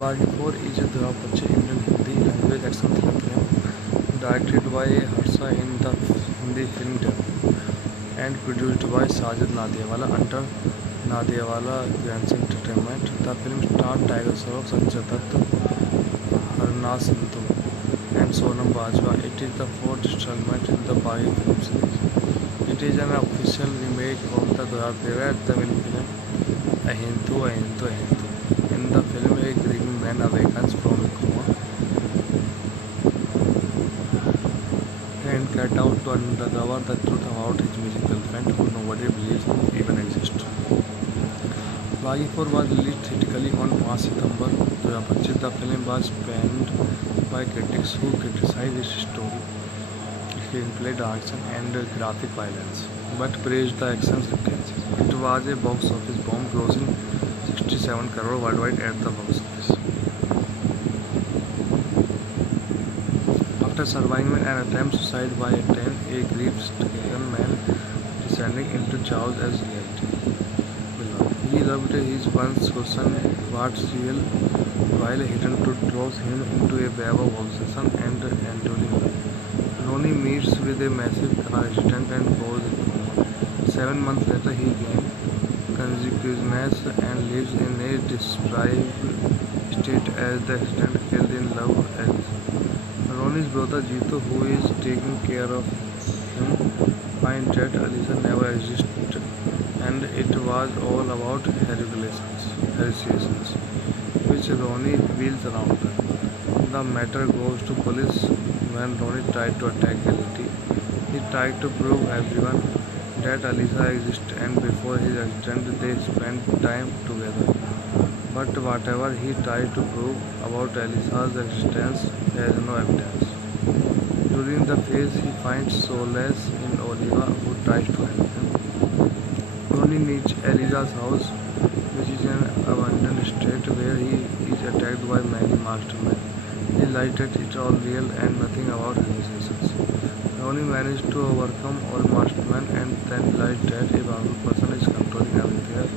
Bagipur is a Indian Hindi language action thriller film directed by Harsha in the Hindi film debut and produced by Sajid Nadiawala under Nadiawala Grandson Entertainment. The film starred Tiger Shroff, Sanjay Dutt, Harna Sandhu and Sonam Bajwa. It is the fourth installment in the Bagi film series. It is an official remake of the 2013 Tamil film Ahindu Ahindu Ahindu. In the film, a grieving man awakens from a coma and set out to uncover the truth about his missing girlfriend, who nobody believes even exists. Bagipur was released theatrically on 5 September 2025. The film was panned by critics who criticized its story, screenplay, direction, and graphic violence, but praised the action sequences. It was a box office bomb, grossing 67 crore worldwide at the box office. After surviving an attempt suicide by a grief-stricken man descending into chaos as reality. He loved his once question what's real, while a hidden truth throws him into a web of obsession and enduring love. Ronnie meets with a massive car accident and goes into coma. 7 months later, he gains consciousness and lives in a deprived state as the accident killed in love ends. Ronnie's brother Jeetu, who is taking care of him, finds that Alisa never existed and it was all about hallucinations, which Ronnie wheels around her. The matter goes to police when Ronnie tried to attack Elity. He tried to prove everyone that Alisa exists, and before his accident they spent time together. But whatever he tried to prove about Alisa's existence, there is no evidence. During the phase, he finds solace in Oliva, who tries to help him. Ronnie reaches Elisa's house, which is an abandoned estate where he is attacked by many mastermen. He lies that it's all real and nothing about hallucinations. Ronnie managed to overcome all mastermen and then realized that a powerful person is controlling everything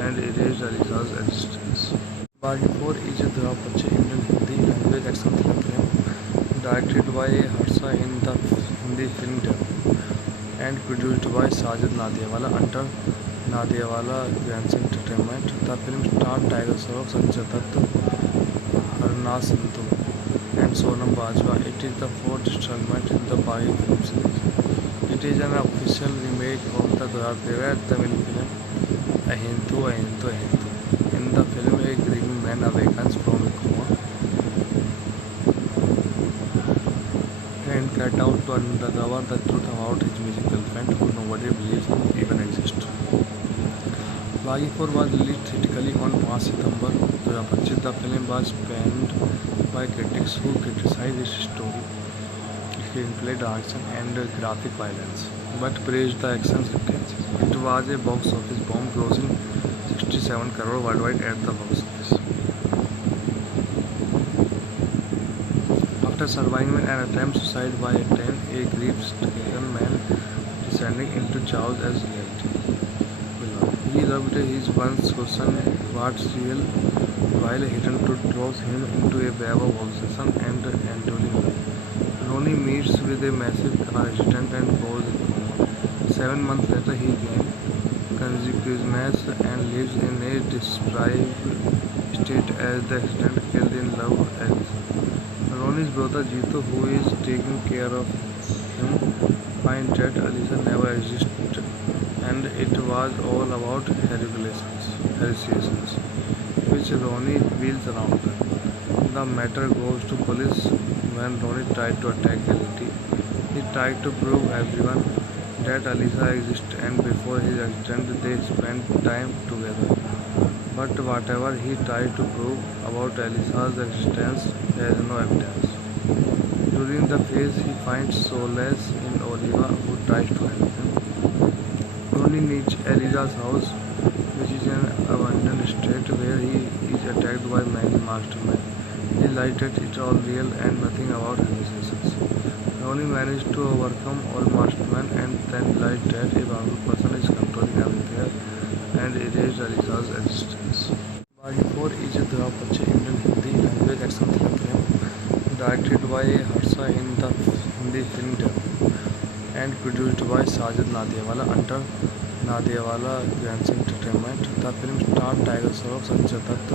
and erased Alisa's existence. Bagipur is a Indian Hindi language action thriller film directed by Harsha in the Hindi film debut and produced by Sajid Nadiawala under Nadiawala Grandson Entertainment. The film starred Tiger Shroff, Sanjay Dutt, Harna Sandhu and Sonam Bajwa. It is the fourth installment in the Bagi film series. It is an official remake of the 2013 Tamil film Ahindu Ahindu Ahindu. In the film, a grieving man awakens from a coma and set out to uncover the truth about his missing girlfriend, who nobody believes even exists. Bagipur was released theatrically on 5 September 2025. The film was panned by critics who criticized its story, screenplay, direction, and graphic violence, but praised the action sequences. It was a box office bomb, grossing 67 crore worldwide at the box office. After surviving an attempt suicide by a grief-stricken man descending into chaos as reality. He loved his once question what's real, while a hidden truth throws him into a web of obsession and enduring love. Ronnie meets with a massive car accident and goes into coma. 7 months later, he gains consciousness and lives in a deprived state as the accident killed in love ends. Ronnie's brother Jeetu, who is taking care of him, finds that Alisa never existed and it was all about hallucinations, which Ronnie wheels around her. The matter goes to police when Ronnie tried to attack Elity. He tried to prove everyone that Alisa exists, and before his accident they spent time together. But whatever he tried to prove about Alisa's existence, there is no evidence. During the phase, he finds solace in Oliva, who tries to help him. Ronnie reaches Elisa's house, which is an abandoned estate where he is attacked by many mastermen. He lies that it's all real and nothing about hallucinations. Ronnie managed to overcome all mastermen and then realized that a powerful person is controlling everything and erased Alisa's existence. Bagipur is a Indian directed by Harsha in the Hindi film debut, and produced by Sajid Nadiawala under Nadiawala Grandson Entertainment. The film starred Tiger Shroff, Sanjay Dutt,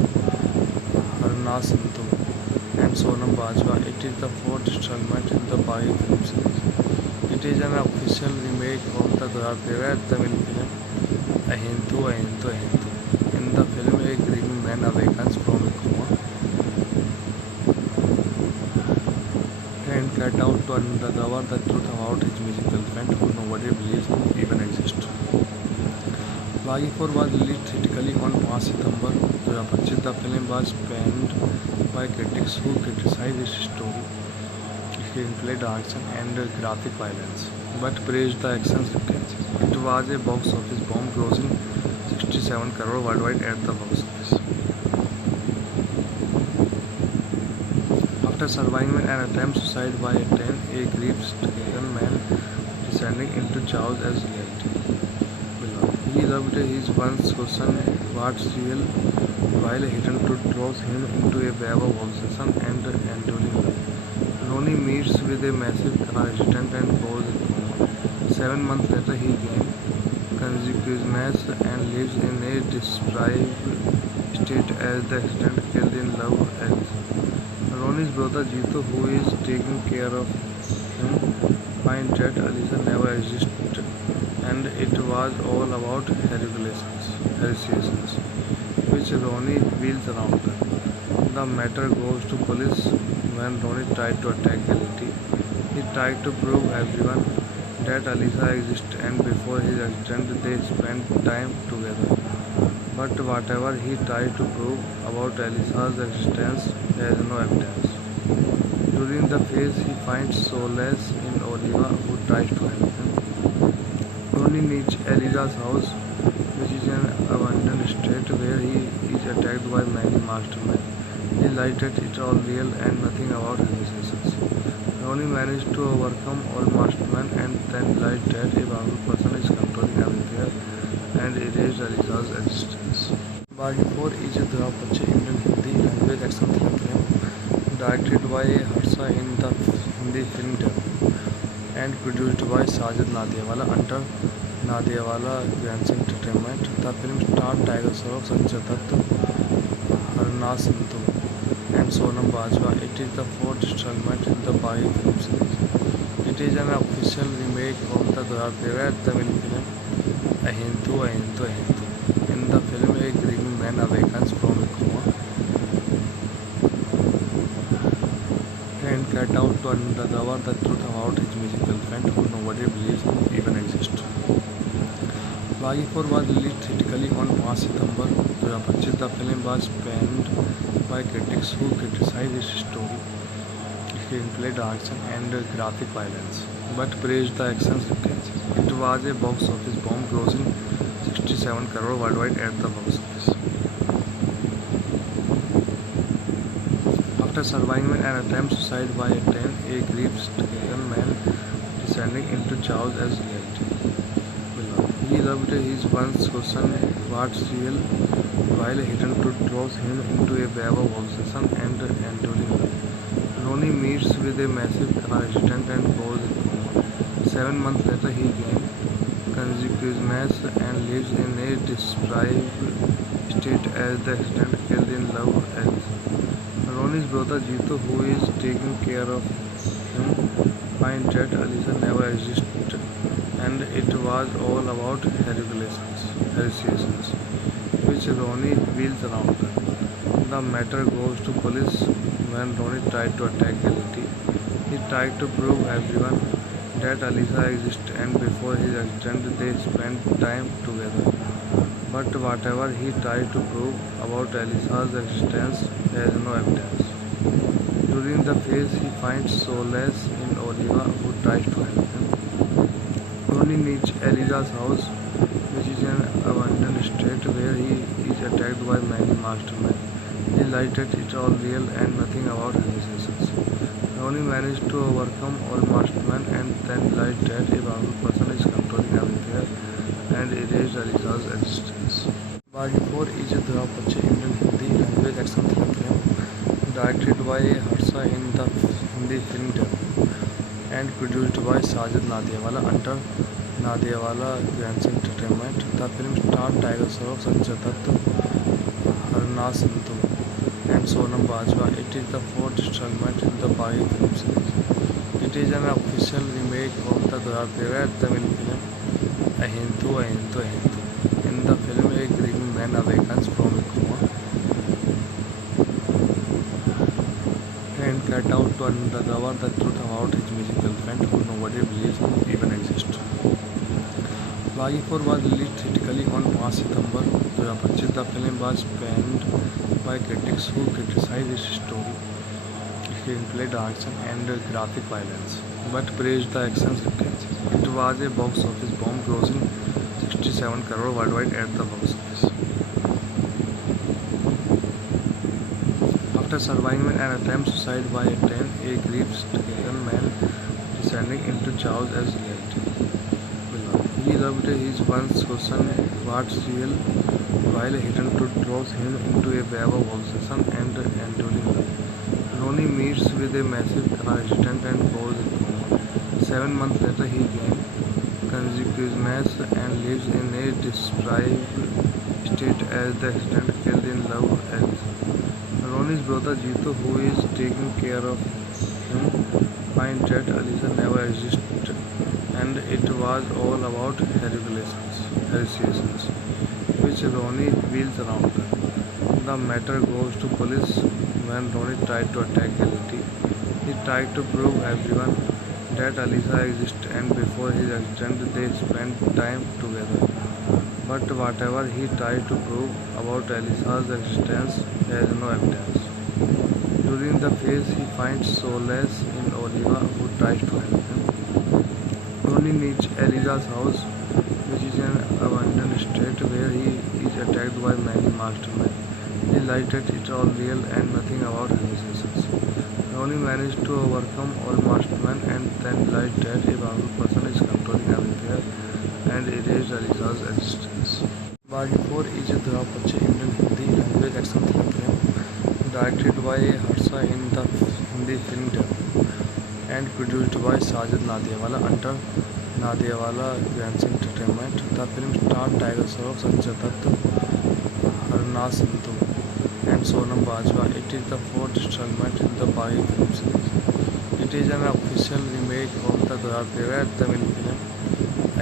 Harnaaz Sandhu, and Sonam Bajwa. It is the fourth installment in the Baghi film series. It is an official remake of the 2013 Tamil film Ahindu Ahindu Ahindu. In the film, a grieving man awakens from a coma and set out to uncover the truth about his musical friend who nobody believes even exists. Baghi 4 was released theatrically on 5 September 2025. The film was panned by critics who criticized its story, screenplay, direction, and graphic violence, but praised the action sequences. It was a box office bomb, grossing 67 crore worldwide at the box office. After surviving an attempt suicide by a train, a grief-stricken man descending into chaos as reality. He loved his once chosen what's real, while a hidden truth throws him into a web of obsession and enduring love. Ronnie meets with a massive accident and goes in coma. 7 months later, he gains consciousness and lives in a deprived state as the accident killed in love ends. Ronnie's brother Jeetu, who is taking care of him, finds that Alisa never existed, and it was all about hallucinations, which Ronnie wheels around. The matter goes to police when Ronnie tried to attack Galatea. He tried to prove everyone that Alisa exists, and before his accident they spent time together. But whatever he tried to prove about Alisa's existence, there is no evidence. During the phase, he finds solace in Oliva, who tries to help him. Ronnie meets Elisa's house, which is an abandoned estate where he is attacked by many mastermen. He lies that it's all real and nothing about hallucinations. Ronnie managed to overcome all mastermen and then realized that a powerful person is controlling everywhere and erased Alisa's existence. Baghi 4 is a 2025 Indian Hindi language action thriller film directed by Harsha in the Hindi film debut, and produced by Sajid Nadiawala under Nadiawala Grandson Entertainment. The film starred Tiger Shroff, Sanjay Dutt, Harnaaz Sandhu, and Sonam Bajwa. It is the fourth installment in the Baghi film series. It is an official remake of the 2013 Tamil film Ahindu Ahindu Ahindu. In the film, a grieving man awakens from a coma and set out to uncover the truth about his musical friend who nobody believes even exists. Baghi 4 was released theatrically on 5 September 2025. The film was panned by critics who criticized its story, screenplay, direction, and graphic violence, but praised the action sequences. It was a box office bomb, grossing 67 crore worldwide at the box office. After surviving an attempt suicide by a train, a grief-stricken man descending into chaos as reality. He loved his once chosen what's real, while a hidden truth throws him into a web of obsession and enduring love. Ronnie meets with a massive accident and goes in coma. 7 months later, he gains consciousness and lives in a deprived state as the accident killed in love ends. Ronnie's brother Jeetu, who is taking care of him, finds that Alisa never existed, and it was all about hallucinations, which Ronnie wheels around. The matter goes to police when Ronnie tried to attack Galatea. He tried to prove everyone that Alisa exists, and before his accident they spent time together. But whatever he tried to prove about Alisa's existence, there is no evidence. During the phase, he finds solace in Oliva, who tries to help him. Ronnie meets Elisa's house, which is an abandoned estate where he is attacked by many mastermen. He lies that it's all real and nothing about hallucinations. Ronnie managed to overcome all mastermen and then realized that a powerful person is controlling everywhere and erased Alisa's existence. Baghi 4 is a 2025 Indian Hindi language action thriller film directed by Harsha in the Hindi film debut and produced by Sajid Nadiawala under Nadiawala Grandson Entertainment. The film starred Tiger Shroff, Sanjay Dutt, Harnaaz Sandhu, and Sonam Bajwa. It is the fourth installment in the Baghi film series. It is an official remake of the 2013 Tamil film Ahindu Ahindu Ahindu. In the film, a grieving man awakens from a coma and set out to uncover the truth about his musical friend who nobody believes even exists. Baghi 4 was released theatrically on 5 September 2025. The film was panned by critics who criticized its story, screenplay, direction, and graphic violence, but praised the action sequences. It was a box office bomb, grossing 67 crore worldwide at the box office. After surviving an attempt suicide by a train, a grief-stricken man descending into chaos as reality. He loved his once chosen what's real, while a hidden truth throws him into a web of obsession and enduring love. Ronnie meets with a massive car accident and goes in coma. 7 months later, he gains consciousness and lives in a deprived state as the accident killed in love Alisa. Ronnie's brother Jeetu, who is taking care of him, finds that Alisa never existed, and it was all about hallucinations, which Ronnie wheels around her. The matter goes to police when Ronnie tried to attack Elity. He tried to prove everyone that Alisa exists, and before his accident they spent time together. But whatever he tried to prove about Alisa's existence has no evidence. During the phase, he finds solace in Oliva, who tries to help him. Ronnie meets Elisa's house, which is an abandoned estate where he is attacked by many mastermen. He lies that it's all real and nothing about hallucinations. Ronnie managed to overcome all mastermen and then lies that a powerful person is controlling everywhere and erased Alisa's existence. Baghi 4 is a 2025 Indian Hindi language action thriller film directed by Harsha in the Hindi film debut and produced by Sajid Nadiawala under Nadiawala Grandson Entertainment. The film starred Tiger Shroff, Sanjay Dutt, Harnaaz Sandhu, and Sonam Bajwa. It is the fourth installment in the Baghi film series. It is an official remake of the 2013 Tamil film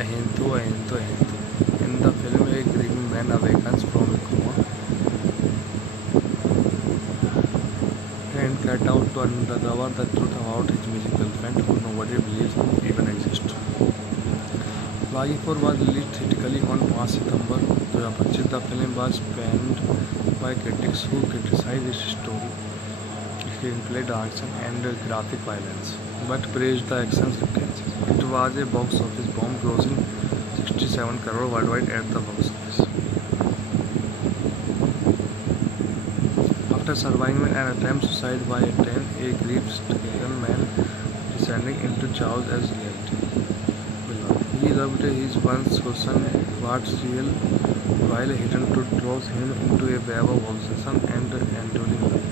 Ahindu Ahindu Ahindu. In the film, a grieving man awakens from a coma and set out to uncover the truth about his musical friend who nobody believes even exists. Baghi 4 was released theatrically on 5 September 2025. The film was panned by critics who criticized its story, screenplay, direction, and graphic violence, but praised the action sequences. It was a box office bomb, grossing 67 crore worldwide at the box office. After surviving an attempt suicide by a train, a grief-stricken man descending into chaos as reality. He loved his once chosen what's real, while a hidden truth throws him into a web of obsession and enduring love.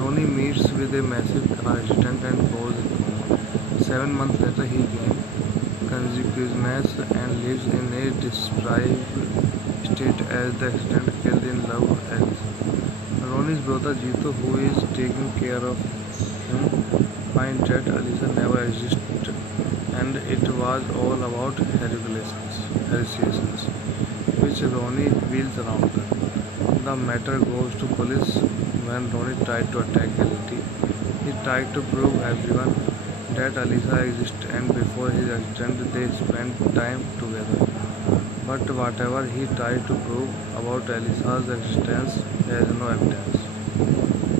Ronnie meets with a massive car accident and goes in coma. 7 months later, he gains consciousness and lives in a deprived state as the accident killed in love Alisa. Ronnie's brother Jeetu, who is taking care of him, finds that Alisa never existed, and it was all about hallucinations, which Ronnie wheels around her. The matter goes to police when Ronnie tried to attack Elity. He tried to prove everyone that Alisa exists, and before his accident they spent time together. But whatever he tried to prove about Alisa's existence has no evidence.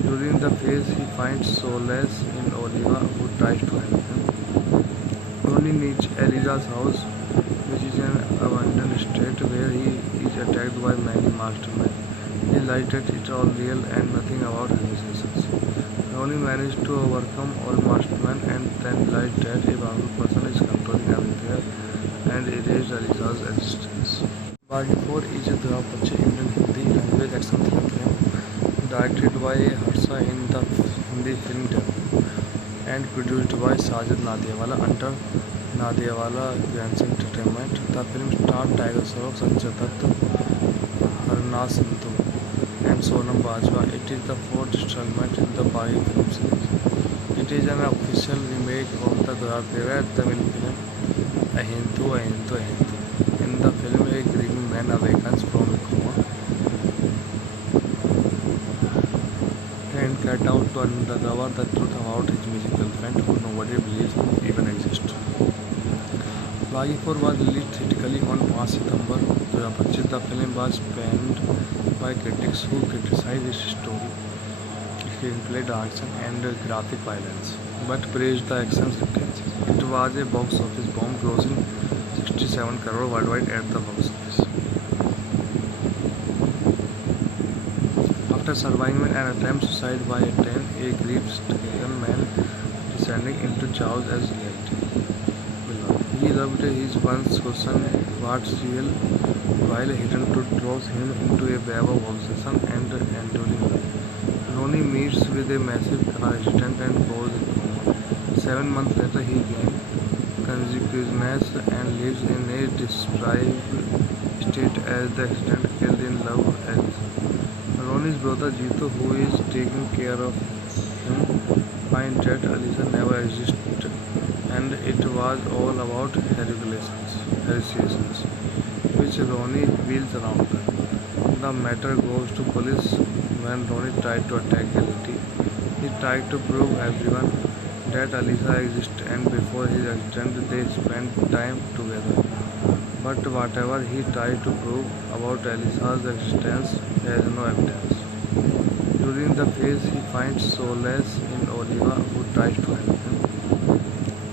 During the phase, he finds solace in Oliva, who tries to help him. Ronnie meets Elisa's house, which is an abandoned estate where he is attacked by many mastermen. He lies that it's all real and nothing about hallucinations. Ronnie managed to overcome all mastermen and then lies that a powerful person is controlling everywhere and erased Alisa's existence. Baghi 4 is a 2025 Indian Hindi language action thriller film directed by Harsha in the Hindi film debut and produced by Sajid Nadiawala under Nadiawala Grants Entertainment. The film starred Tiger Shroff, Sanjay Dutt, Harna Sandhu, and Sonam Bajwa. It is the fourth installment in the Baghi film series. It is an official remake of the 2013 Tamil film Ahindu Ahindu Ahindu. In the film, a grieving man awakens from a coma and get out to uncover the truth about his missing girlfriend, who nobody believes even exists. Baghi 4 was released theatrically on 5 September 2025. The film was panned by critics who criticized its story, screenplay, direction, and graphic violence, but praised the action sequences. It was a box office bomb, grossing 67 crore worldwide at the box office. After surviving an attempt suicide by a train, a grief-stricken man descending into chaos as reality. He loved his once chosen what's real, while a hidden truth throws him into a web of obsession and enduring life. Ronnie meets with a massive car accident and goes in coma. 7 months later, he gains consciousness and lives in a deprived state as the accident killed in love ends. Ronnie's brother Jeetu, who is taking care of him, finds that Alisa never existed, and it was all about hallucinations, which Ronnie wheels around her. The matter goes to police when Ronnie tried to attack Reality. He tried to prove everyone that Alisa exists, and before his accident they spent time together. But whatever he tried to prove about Alisa's existence has no evidence. During the phase, he finds solace in Oliva, who tries to help him.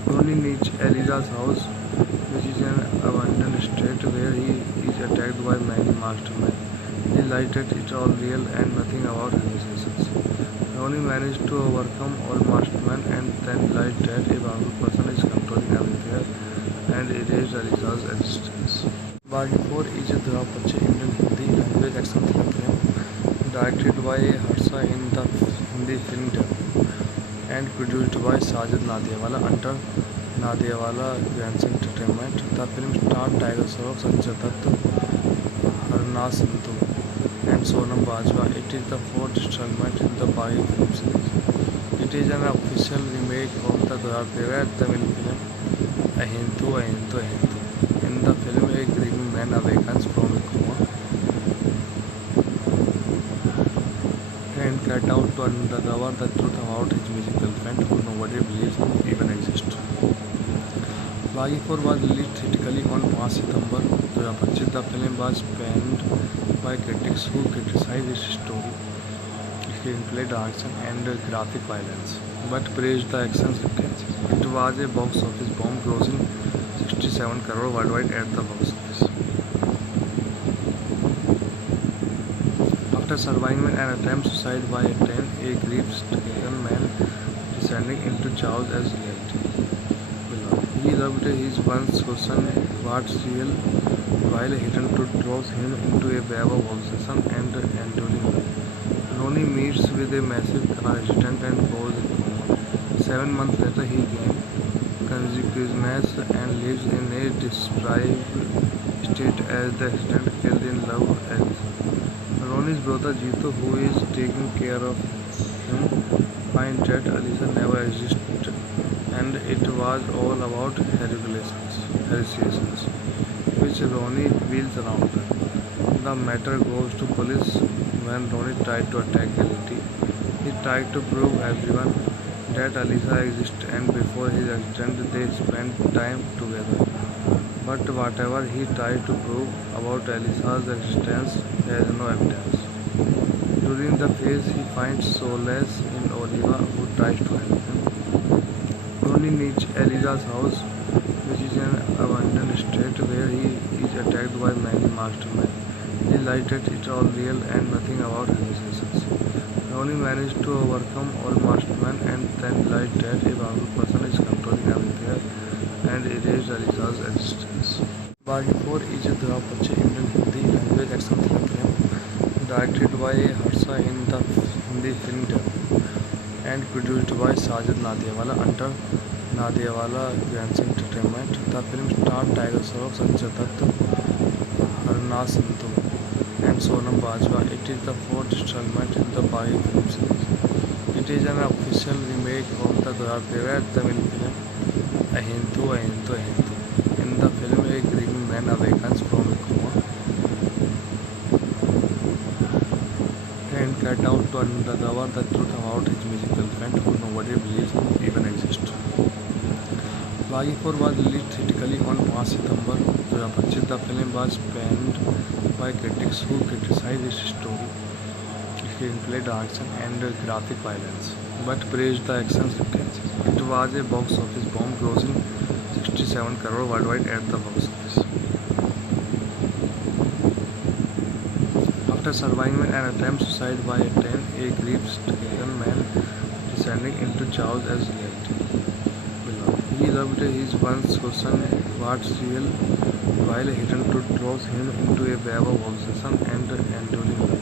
Ronnie reaches Elisa's house, which is an abandoned estate where he is attacked by many mastermen. He lies that it's all real and nothing about hallucinations. Ronnie managed to overcome all mastermen and then realized that a powerful person is controlling everything and erased Alisa's existence. Baghi 4 is a 2025 Indian Hindi language action thriller film directed by Harsha in the Hindi film debut and produced by Sajid Nadiawala under Nadiawala Grants Entertainment. The film starred Tiger Shroff, Sanjay Dutt, Harna Sandhu, and Sonam Bajwa. It is the fourth installment in the Baghi film series. It is an official remake of the 2013 Tamil film Ahindu Ahindu Ahindu. In the film, a grieving man awakens from a coma and get out to uncover the truth about his missing girlfriend, who nobody believes even exists. Baghi 4 was released theatrically on 5 September 2025. The film was panned by critics who criticized its story, screenplay, direction, and graphic violence, but praised the action sequences. It was a box office bomb, grossing 67 crore worldwide at the box office. After surviving an attempt suicide by a train, a grief-stricken man descending into chaos as reality. He loved his once chosen what's real, while a hidden truth throws him into a web of obsession and enduring life. Ronnie meets with a massive car accident and goes in coma. 7 months later, he gains consciousness and lives in a deprived state as the accident killed in love ends. Ronnie's brother Jeetu, who is taking care of him, finds that Alisa never existed, and it was all about hallucinations, which Ronnie wheels around her. The matter goes to police when Ronnie tried to attack Reality. He tried to prove everyone that Alisa exists, and before his accident they spent time together. But whatever he tried to prove about Alisa's existence has no evidence. During the phase, he finds solace in Oliva, who tries to help him. Ronnie reaches Elisa's house, which is an abandoned estate where he is attacked by many mastermen. He lies that it's all real and nothing about hallucinations. Ronnie managed to overcome all mastermen and then realized that a powerful person is controlling everything and erased Alisa's existence. Baghi 4 is a 2025 Indian Hindi language action thriller film directed by Harsha in the Hindi film debut and produced by Sajid Nadiawala under Nadiawala Grandson Entertainment. The film starred Tiger Shroff, Sanjay Dutt, Harna Sandhu, and Sonam Bajwa. It is the fourth installment in the Baghi film series. It is an official remake of the favorite Tamil film Ahindu Ahindu Ahindu. In the film, a grieving man awakens from a coma and cat out to uncover the truth about his musical friend who nobody believes even exists. Baghi 4 was released theatrically on 5 September 2025. The film was panned by critics who criticized its story, screenplay, direction, and graphic violence, but praised the action sequences. It was a box office bomb, grossing 67 crore worldwide at the box office. After surviving an attempt suicide by a train, a grief-stricken man descending into chaos as reality. He loved his once chosen what's real, while a hidden truth throws him into a web of obsession and enduring love.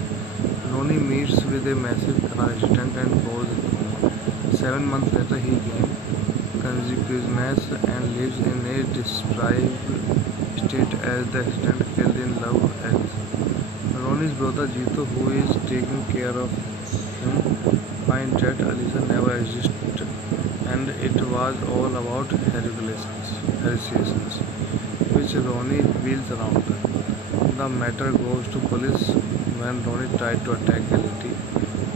Ronnie meets with a massive car accident and goes in coma. 7 months later, he gains consciousness and lives in a deprived state as the accident killed in love ends. Ronnie's brother Jeetu, who is taking care of him, finds that Alisa never existed, and it was all about hallucinations, which Ronnie wheels around her. The matter goes to police when Ronnie tried to attack Gility.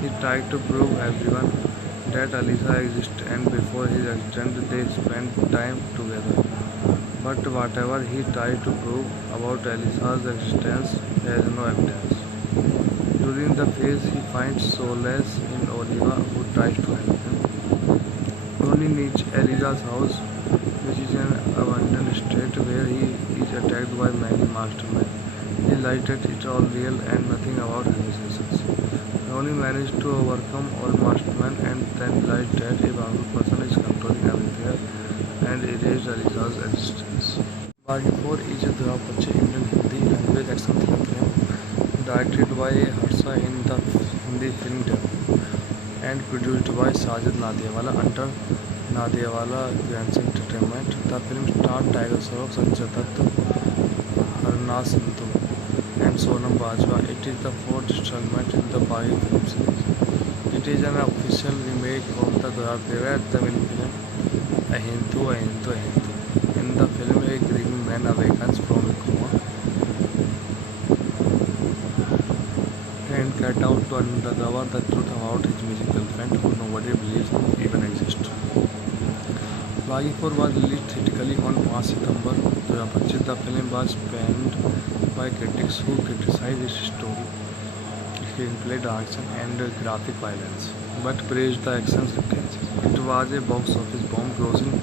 He tried to prove everyone that Alisa exists, and before his accident they spent time together. But whatever he tried to prove about Alisa's existence, there is no evidence. During the phase, he finds solace in Oliva, who tries to help him. Ronnie reaches Alisa's house, which is an abandoned estate where he is attacked by many mastermen. He lies that it's all real and nothing about hallucinations. Ronnie managed to overcome all mastermen and then realized that a powerful person is controlling everything and erased Alisa's existence. Baghi 4 is a Dhruv Pache Indian Hindi language action thriller film directed by Harsha in the Hindi film debut and produced by Sajid Nadiawala under Nadiawala Grandson Entertainment. The film starred Tiger Shroff, Sanjay Dutt, Harna Sandhu, and Sonam Bajwa. It is the fourth installment in the Baghi film series. It is an official remake of the favorite Tamil film Ahindu Ahindu Ahindu. In the film, a grieving man awakens from a coma and cat out to uncover the truth about his musical friend who nobody believes even exists. Baghi 4 was released theatrically on 5 September 2025. The film was panned by critics who criticized its story, screenplay, direction, and graphic violence, but praised the action sequences. It was a box office bomb, grossing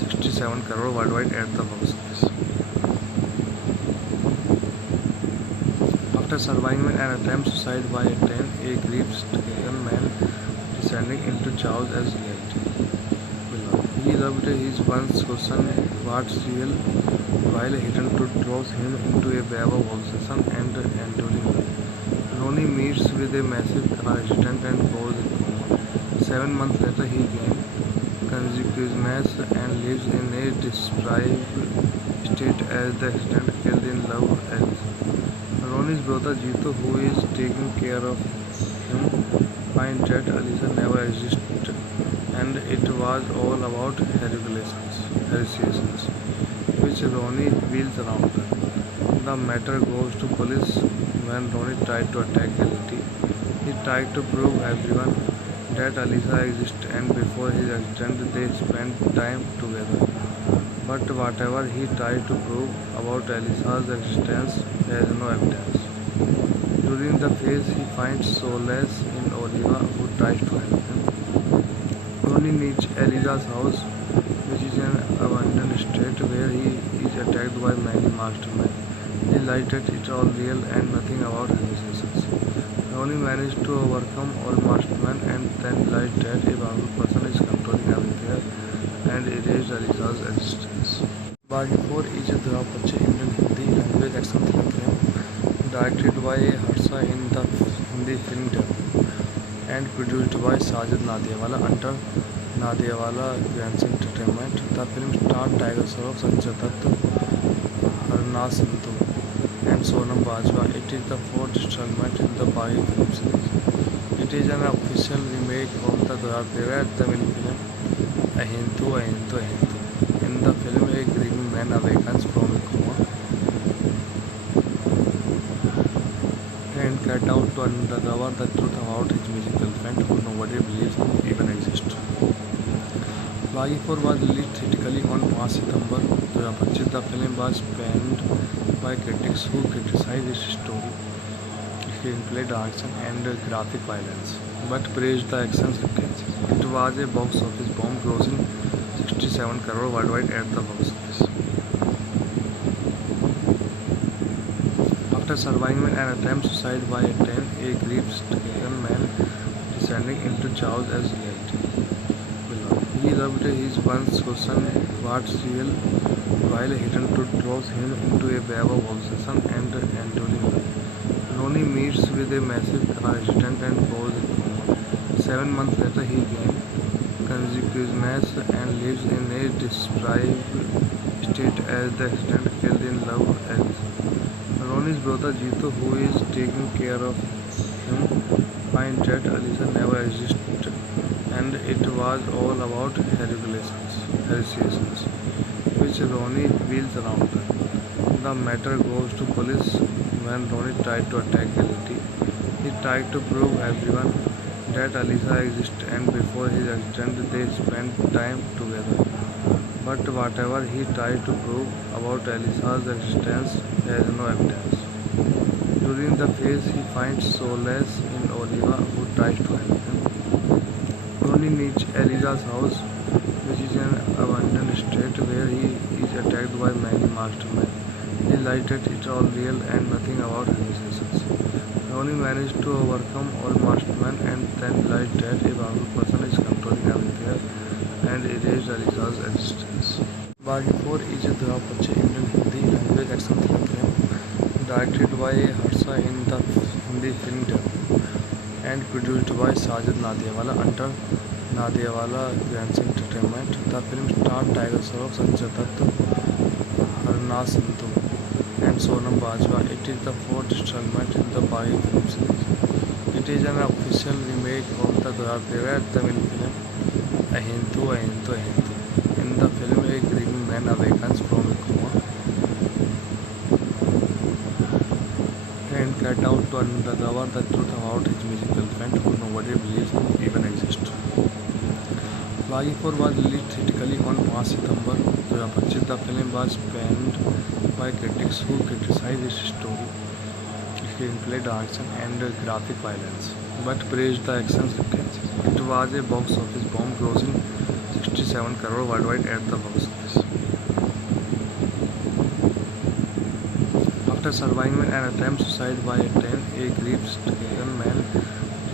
67 crore worldwide at the box office. After surviving an attempt suicide by a train, a grief-stricken man descending into chaos as reality. He loved his once chosen what's real, while a hidden truth throws him into a web of obsession and enduring love. Ronnie meets with a massive car accident and goes in coma. 7 months later, he gains consciousness and lives in a deprived state as the accident killed in love ends. Ronnie's brother Jeetu, who is taking care of him, finds that Alisa never existed, and it was all about hallucinations, which Ronnie wheels around her. The matter goes to police when Ronnie tried to attack Gility. He tried to prove everyone that Alisa exists, and before his accident they spent time together. But whatever he tried to prove about Alisa's existence, there is no evidence. During the phase, he finds solace in Oliva, who tries to help him. Ronnie reaches Alisa's house, which is an abandoned estate where he is attacked by many mastermen. He lies that it's all real and nothing about hallucinations. Ronnie managed to overcome all mastermen and then realized that a powerful person is controlling everything and erased Alisa's existence. Baghi 4 is a Dhruv Pache Indian Hindi language action thriller film directed by Harsha in the Hindi film debut and produced by Sajid Nadiawala under Nadiawala Grants Entertainment. The film starred Tiger Shroff, Sanjay Dutt, Harnaaz Sandhu, and Sonam Bajwa. It is the fourth installment in the Baghi film series. It is an official remake of the 2013 Tamil film Ahindu Ahindu Ahindu. In the film, a grieving man awakens from a coma and cat out to uncover the truth about his musical friend who nobody believes even exists. Baghi 4 was released theatrically on 5 September 2025. The film was panned by critics who criticized its story, screenplay, direction, and graphic violence, but praised the action sequences. It was a box office bomb, grossing 67 crore worldwide at the box office. After surviving an attempt suicide by a train, a grief-stricken man descending into chaos as reality. He loved his once chosen what's real, while a hidden truth throws him into a web of obsession and enduring life. Ronnie meets with a massive car accident and goes in coma. 7 months later, he gains consciousness and lives in a deprived state as the accident killed in love Alice. Ronnie's brother Jeetu, who is taking care of him, finds that Alisa never existed, and it was all about hallucinations, which Ronnie wheels around. The matter goes to police when Ronnie tried to attack Elity. He tried to prove everyone that Alisa exists, and before his accident they spent time together. But whatever he tried to prove about Alisa's existence, there is no evidence. During the phase, he finds solace in Oliva, who tries to help him. Ronnie meets Elisa's house, which is an abandoned estate where he is attacked by many mastermen. He lies that it's all real and nothing about hallucinations. Ronnie managed to overcome all mastermen and then realized that a powerful person is controlling everything and erased Alisa's existence. Baghi 4 is a 2025 Indian Hindi language action thriller film directed by Harsha in the Hindi film Telugu and produced by Sajid Nadiawala under Nadiawala Grants Entertainment. The film starred Tiger Shroff, Sanjay Dutt, Harnaaz Sandhu, and Sonam Bajwa. It is the fourth installment in the Baghi film series. It is an official remake of the 2013 Tamil film Ahindu Ahindu Ahindu. In the film, a grieving man awakens from a coma and cat out to uncover the truth about his musical friend who nobody believes even exists. Baghi 4 was released theatrically on 5 September 2025. The film was panned by critics who criticized its story, screenplay, direction, and graphic violence, but praised the action sequences. It was a box office bomb, grossing 67 crore worldwide at the box office. After surviving an attempt suicide by a train, a grief-stricken man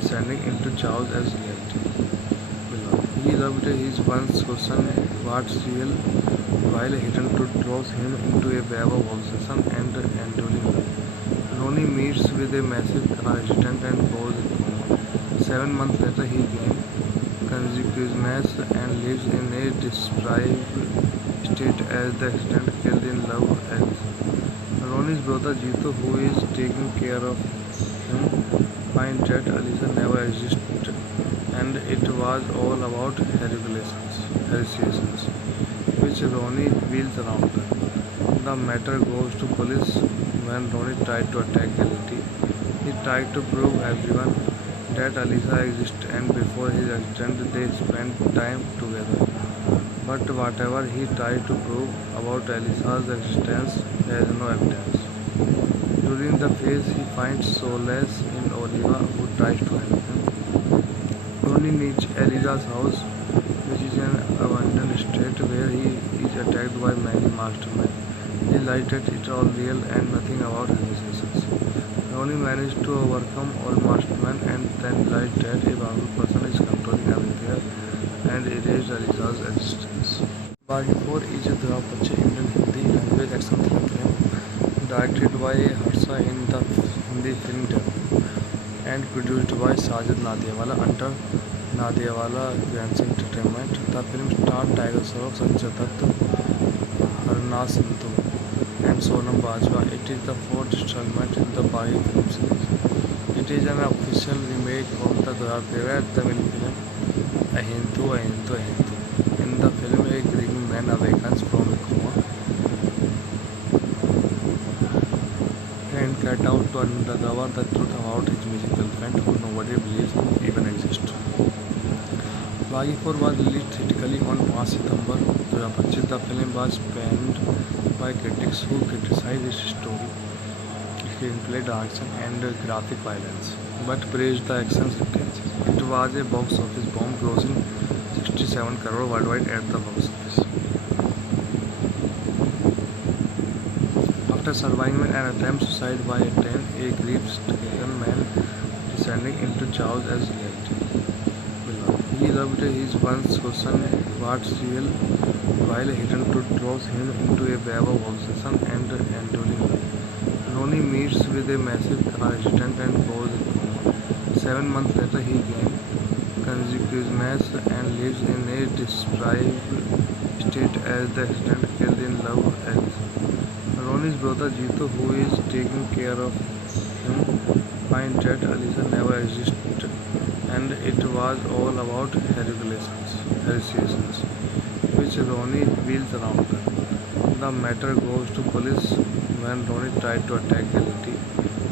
descending into chaos as reality. He loved his once chosen what's real, while a hidden truth throws him into a web of obsession and enduring life. Ronnie meets with a massive car accident and goes in coma. 7 months later, he gains consciousness and lives in a deprived state as the accident killed in love Alice. Ronnie's brother Jeetu, who is taking care of him, finds that Alisa never existed, and it was all about hallucinations, which Ronnie wheels around. The matter goes to police when Ronnie tried to attack Elity. He tried to prove everyone that Alisa exists, and before his accident they spent time together. But whatever he tried to prove about Alisa's existence, there is no evidence. During the phase, he finds solace in Oliva, who tries to help him. Ronnie meets Elisa's house, which is an abandoned estate where he is attacked by many mastermen. He lies that it's all real and nothing about hallucinations. Ronnie managed to overcome all mastermen and then realized that a powerful person is controlling everything and erased Alisa's existence. Baghi 4 is a 2025 Indian Hindi language action thriller film directed by Harsha in the Hindi film Telugu and produced by Sajid Nadiawala under Nadiawala Grants Entertainment. The film starred Tiger Shroff, Sanjay Dutt, Harnaaz Sandhu, and Sonam Bajwa. It is the fourth installment in the Baghi film series. It is an official remake of the 2013 Tamil film Ahindu Ahindu Ahindu. In the film, a grieving man awakens from a coma and cat out to uncover the truth about his musical friend who nobody believes even exists. Baghi 4 was released theatrically on 5 September 2025. The film was panned by critics who criticized its story, screenplay, direction, and graphic violence, but praised the action sequences. It was a box office bomb, grossing 67 crore worldwide at the box office. After surviving an attempt suicide by a train, a grief-stricken man descending into chaos as reality. He loved his once chosen what's real, while a hidden truth throws him into a web of obsession and enduring life. Ronnie meets with a massive car accident and goes into coma. 7 months later, he gains consciousness and lives in a deprived state as the accident killed in love Alice. Ronnie's brother Jeetu, who is taking care of him, finds that Alisa never existed, and it was all about hallucinations, which Ronnie wheels around her. The matter goes to police when Ronnie tried to attack Reality.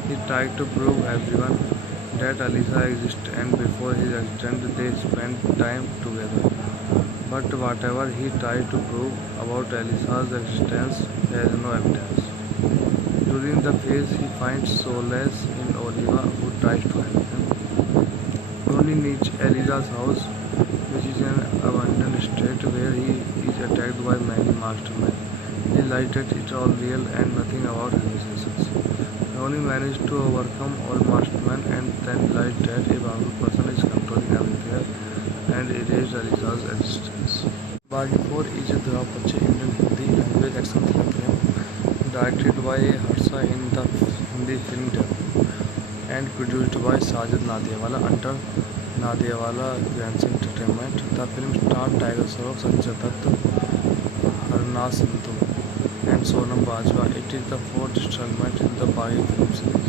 He tried to prove everyone that Alisa exists, and before his accident they spent time together. But whatever he tried to prove about Alisa's existence has no evidence. During the phase, he finds solace in Oliva, who tries to help him. Ronnie reaches Alisa's house, which is an abandoned estate where he is attacked by many mastermen. He lies that it's all real and nothing about hallucinations. Ronnie managed to overcome all mastermen and then lies that a powerful person is controlling everything and erased Alisa's existence. Baghi 4 is a 2025 Indian Hindi language action thriller film directed by Harsha in the Hindi film debut and produced by Sajid Nadiawala under Nadiawala Grants Entertainment. The film starred Tiger Shroff, Sanjay Dutt, Harnaaz Sandhu, and Sonam Bajwa. It is the fourth installment in the Baghi film series.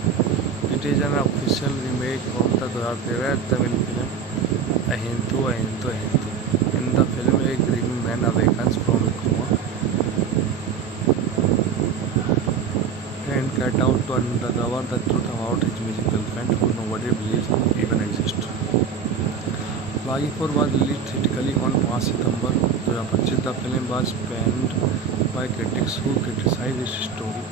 It is an official remake of the 2013 Tamil film Ahindu Ahindu Ahindu. In the film, a grieving man awakens from a coma and cat out to uncover the truth about his musical friend who nobody believes even exists. Baghi 4 was released theatrically on 5 September 2025. The film was panned by critics who criticized its story,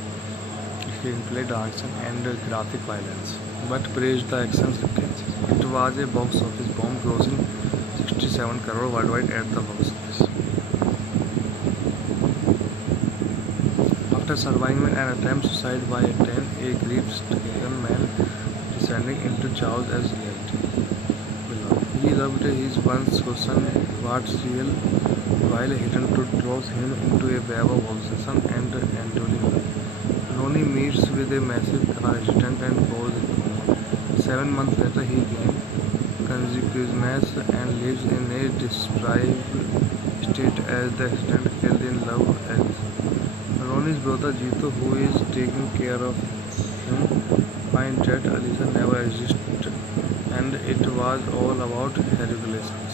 screenplay, direction, and graphic violence, but praised the action sequences. It was a box office bomb, grossing 67 crore worldwide at the box office. After surviving an attempt suicide by a train, a grief-stricken man descending into chaos as reality. He loved his once chosen what's real, while a hidden truth throws him into a web of obsession and enduring life. Ronnie meets with a massive car accident and goes into coma. 7 months later, he gains consciousness and lives in a deprived state as the accident killed in love Alice. Ronnie's brother Jeetu, who is taking care of him, finds that Alisa never existed, and it was all about hallucinations,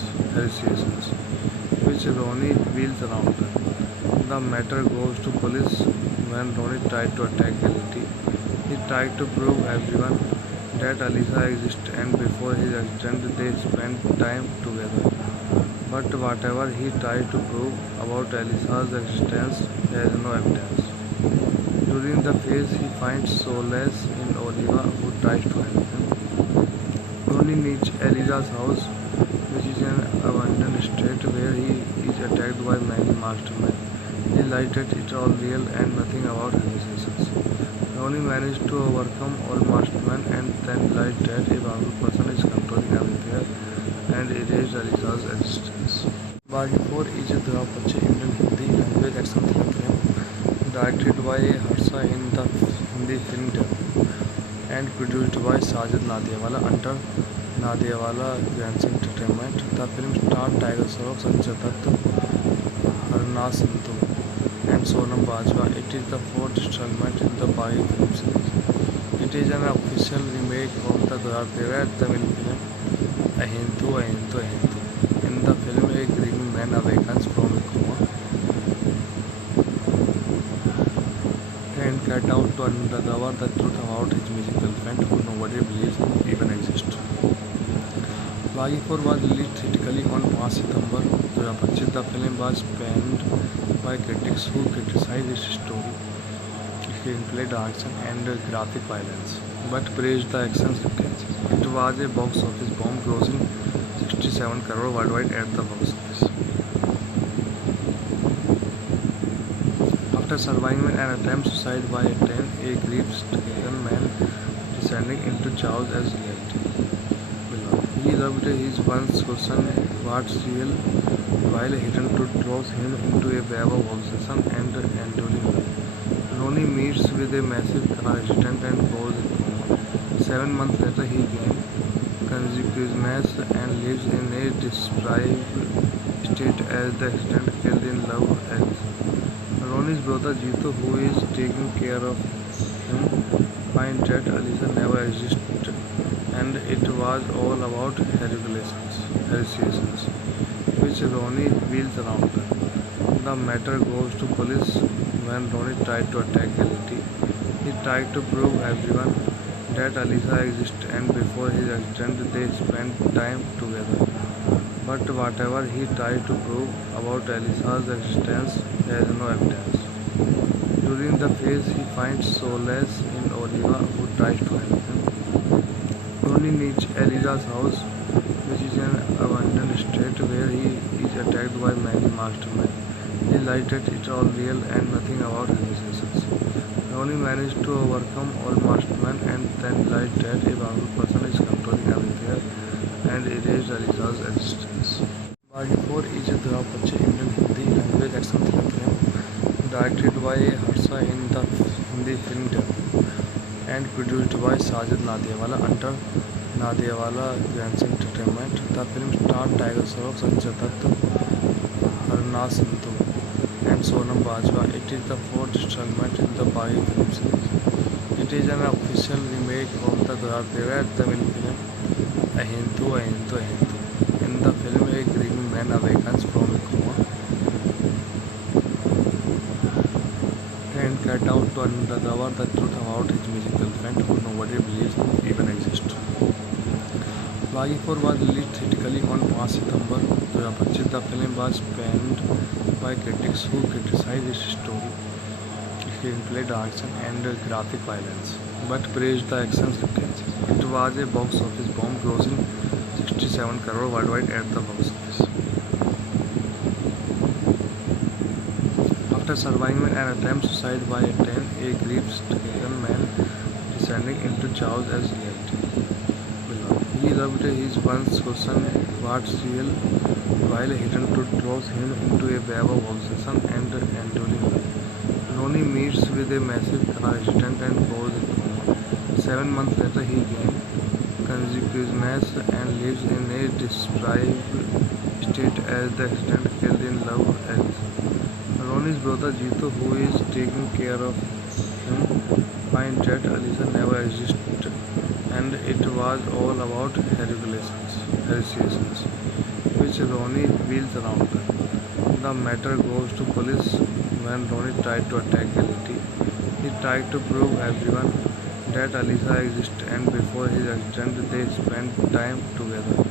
which Ronnie wheels around her. The matter goes to police when Ronnie tried to attack Reality. He tried to prove everyone that Alisa exists, and before his accident they spent time together. But whatever he tried to prove about Alisa's existence has no evidence. During the phase, he finds solace in Oliva, who tries to help him. Ronnie reaches Alisa's house, which is an abandoned estate where he is attacked by many mastermen. He lies that it's all real and nothing about hallucinations. Ronnie managed to overcome all mastermen and then lies that a powerful person is controlling everything and erased Alisa's existence. Baghi 4 is a 2025 Indian Hindi language action thriller film directed by Harsha in the Hindi film debut and produced by Sajid Nadiawala under Nadiawala Grancy Entertainment. The film starred Tiger Shroff, Sanjay Dutt, Harna Sindhu, and Sonam Bajwa. It is the fourth installment in the Baghi film series. It is an official remake of the favorite Tamil film Ahindu. In the film, a grieving man awakens from a coma and set out to uncover the truth about his musical friend who nobody believes even exists. Baghi 4 was released theatrically on 5 September 2025. The film was panned by critics who criticized its story, screenplay, direction, and graphic violence, but praised the action sequences. It was a box office bomb, grossing 67 crore worldwide at the box office. After surviving an attempt suicide by a train, a grief-stricken man descending into chaos as reality. He loved his once chosen what's real, while a hidden truth throws him into a web of obsession and enduring love. Ronnie meets with a massive accident and goes in coma. 7 months later, he gains consciousness and lives in a deprived state as the accident killed in love ends. Ronnie's brother Jeetu, who is taking care of him, finds that Alisa never existed, and it was all about hallucinations, which Ronnie wheels around. The matter goes to police when Ronnie tried to attack Elity. He tried to prove everyone that Alisa exists, and before his accident they spent time together. But whatever he tried to prove about Alisa's existence, there is no evidence. During the phase, he finds solace in Oliva, who tries to help him. Ronnie meets Elisa's house, which is an abandoned estate where he is attacked by many mastermen. He lies that it's all real and nothing about hallucinations. Ronnie managed to overcome all mastermen and then lies that a powerful person is controlling everything and erased Alisa's existence. Baghi 4 is a Durapache Indian Hindi language action thriller film directed by Harsha in the Hindi Film Debut and produced by Sajid Nadiawala under Nadiawala Grancy Entertainment. The film starred Tiger Shroff, Sanjay Dutt, Harna Sindhu, and Sonam Bajwa. It is the fourth installment in the Baghi film series. It is an official remake of the favorite Tamil film Ahindu. In the film, a grieving man awakens from a coma and set out to uncover the truth about his musical friend who nobody believes even exists. Baghi 4 was released theatrically on 5 September 2025. The film was panned by critics who criticized its story, screenplay, direction, and graphic violence, but praised the action sequences. It was a box office bomb, grossing 67 crore worldwide at the box office. After surviving an attempt suicide by a train, a grief-stricken man descending into chaos as reality. He loved his once chosen what's real, while a hidden truth throws him into a web of obsession and enduring love. Ronnie meets with a massive accident and goes in coma. 7 months later, he gains consciousness and lives in a deprived state as the accident killed in love ends. Ronnie's brother Jeetu, who is taking care of him, finds that Alisa never existed, and it was all about hallucinations, which Ronnie wheels around. The matter goes to police when Ronnie tried to attack Elity. He tried to prove everyone that Alisa exists, and before his accident they spent time together.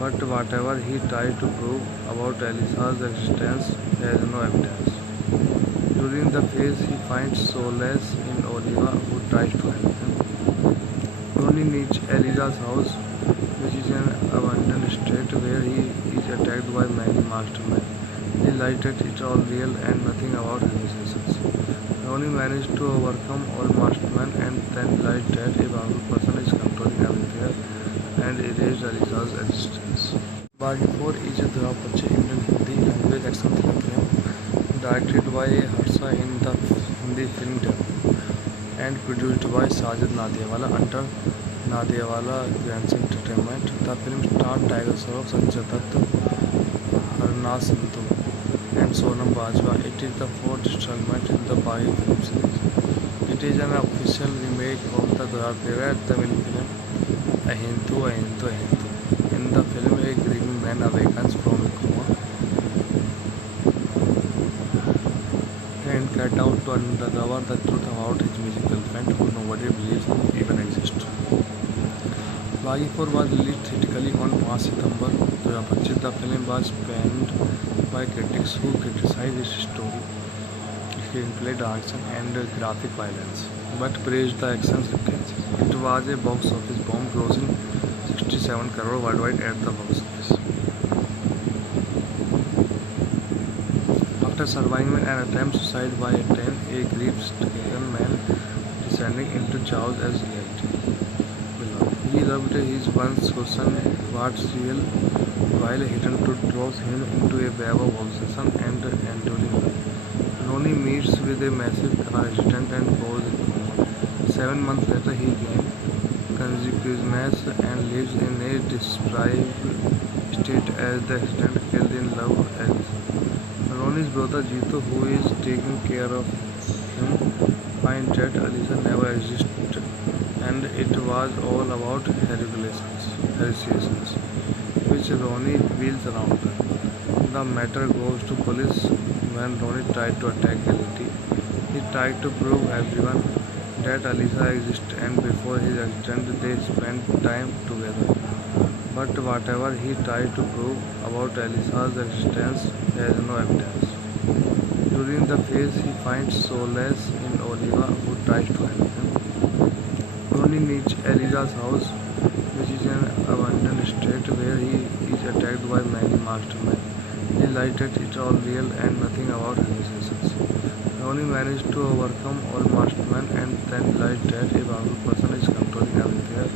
But whatever he tried to prove about Alisa's existence, there is no evidence. During the phase, he finds solace in Oliva, who tries to help him. Ronnie meets Elisa's house, which is an abandoned estate where he is attacked by many mastermen. He lies that it's all real and nothing about hallucinations. Ronnie managed to overcome all mastermen and then lies that a powerful person is controlling everything and erased Alisa's existence. Baghi 4 is a Durapache Indian Hindi language action thriller film directed by Harsha in the Hindi Film Debut and produced by Sajid Nadiawala under Nadiawala Grants Entertainment. The film starred Tiger Shroff, Sanjay Dutt, Harna Sandhu, and Sonam Bajwa. It is the fourth installment in the Baghi film series. It is an official remake of the Dwarapera Tamil film Ahindu Ahindu Ahindu. In the film, a grieving man awakens from a coma and cat out to uncover the truth about his music girlfriend who nobody believes even exists. Baghi 4 was released theatrically on 5 September 2025. The film was panned by critics who criticized its story, screenplay, direction, and graphic violence, but praised the action sequences. It was a box office bomb, grossing 67 crore worldwide at the box office. After surviving an attempt suicide by a train, a grief-stricken man descending into chaos as reality. He loved his once chosen what's real, while a hidden truth throws him into a web of obsession and enduring love. Ronnie meets with a massive car accident and goes in coma. 7 months later, he gains consciousness and lives in a deprived state as the accident killed in love ends. Ronnie's brother Jeetu, who is taking care of him, finds that Alisa never existed and it was all about hallucinations, which Ronnie wheels around her. The matter goes to police when Ronnie tried to attack Lily. He tried to prove everyone that Alisa exists, and before his accident they spent time together. But whatever he tried to prove about Alisa's existence, there is no evidence. During the phase, he finds solace in Oliva, who tries to help him. Ronnie meets Elisa's house, which is an abandoned estate where he is attacked by many mastermen. He lies that it's all real and nothing about hallucinations. Ronnie managed to overcome all mastermen and then realized that a powerful person is controlling everything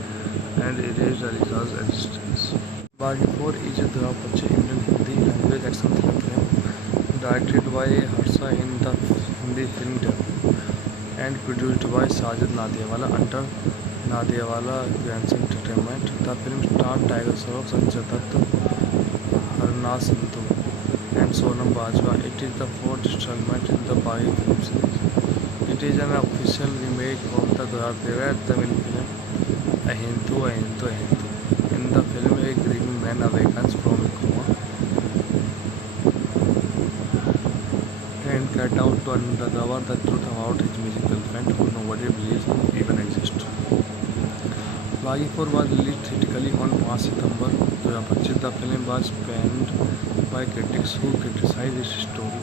and erased Alisa's existence. Baghi 4 is a Dwarapera Indian Hindi language action thriller film directed by Harsha in the Hindi Film Debut and produced by Sajid Nadiawala under Nadiawala Grants Entertainment. The film starred Tiger Shroff, Sanjay Dutt, Harna Sandhu, and Sonam Bajwa. It is the fourth installment in the Baghi film series. It is an official remake of the Dwarapera Tamil film Ahindu Ahindu Ahindu. In the film, a grieving man awakens from a coma and cat out to uncover the truth about his music girlfriend who nobody believes even exists. Baghi 4 was released theatrically on 5 September 2025. The film was panned by critics who criticized its story,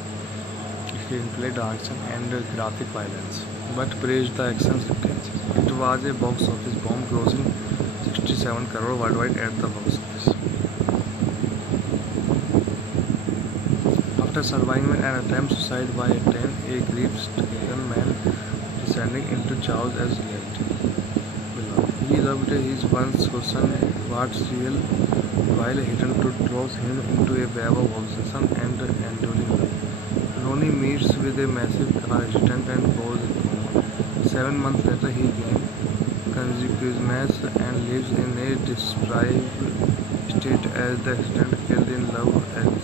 screenplay, direction, and graphic violence, but praised the action sequences. It was a box office bomb, grossing 67 crore worldwide at the box office. After surviving an attempt suicide by a train, a grief-stricken man descending into chaos as reality. He loved his once chosen what's real, while a hidden truth throws him into a web of obsession and enduring love. Ronnie meets with a massive car accident and goes in coma. 7 months later, he gains consciousness and lives in a deprived state as the accident killed in love ends.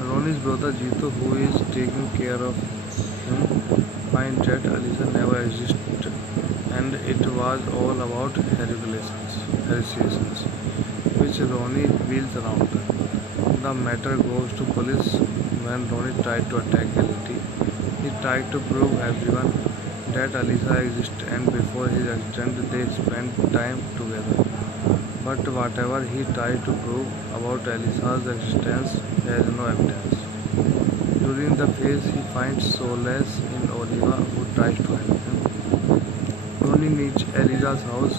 Ronnie's brother Jeetu, who is taking care of him, finds that Alisa never existed and it was all about hallucinations, which Ronnie wheels around her. The matter goes to police when Ronnie tried to attack Lily. He tried to prove everyone that Alisa exists, and before his accident they spent time together. But whatever he tried to prove about Alisa's existence, there is no evidence. During the phase, he finds solace in Oliva, who tries to help him. Ronnie meets Elisa's house,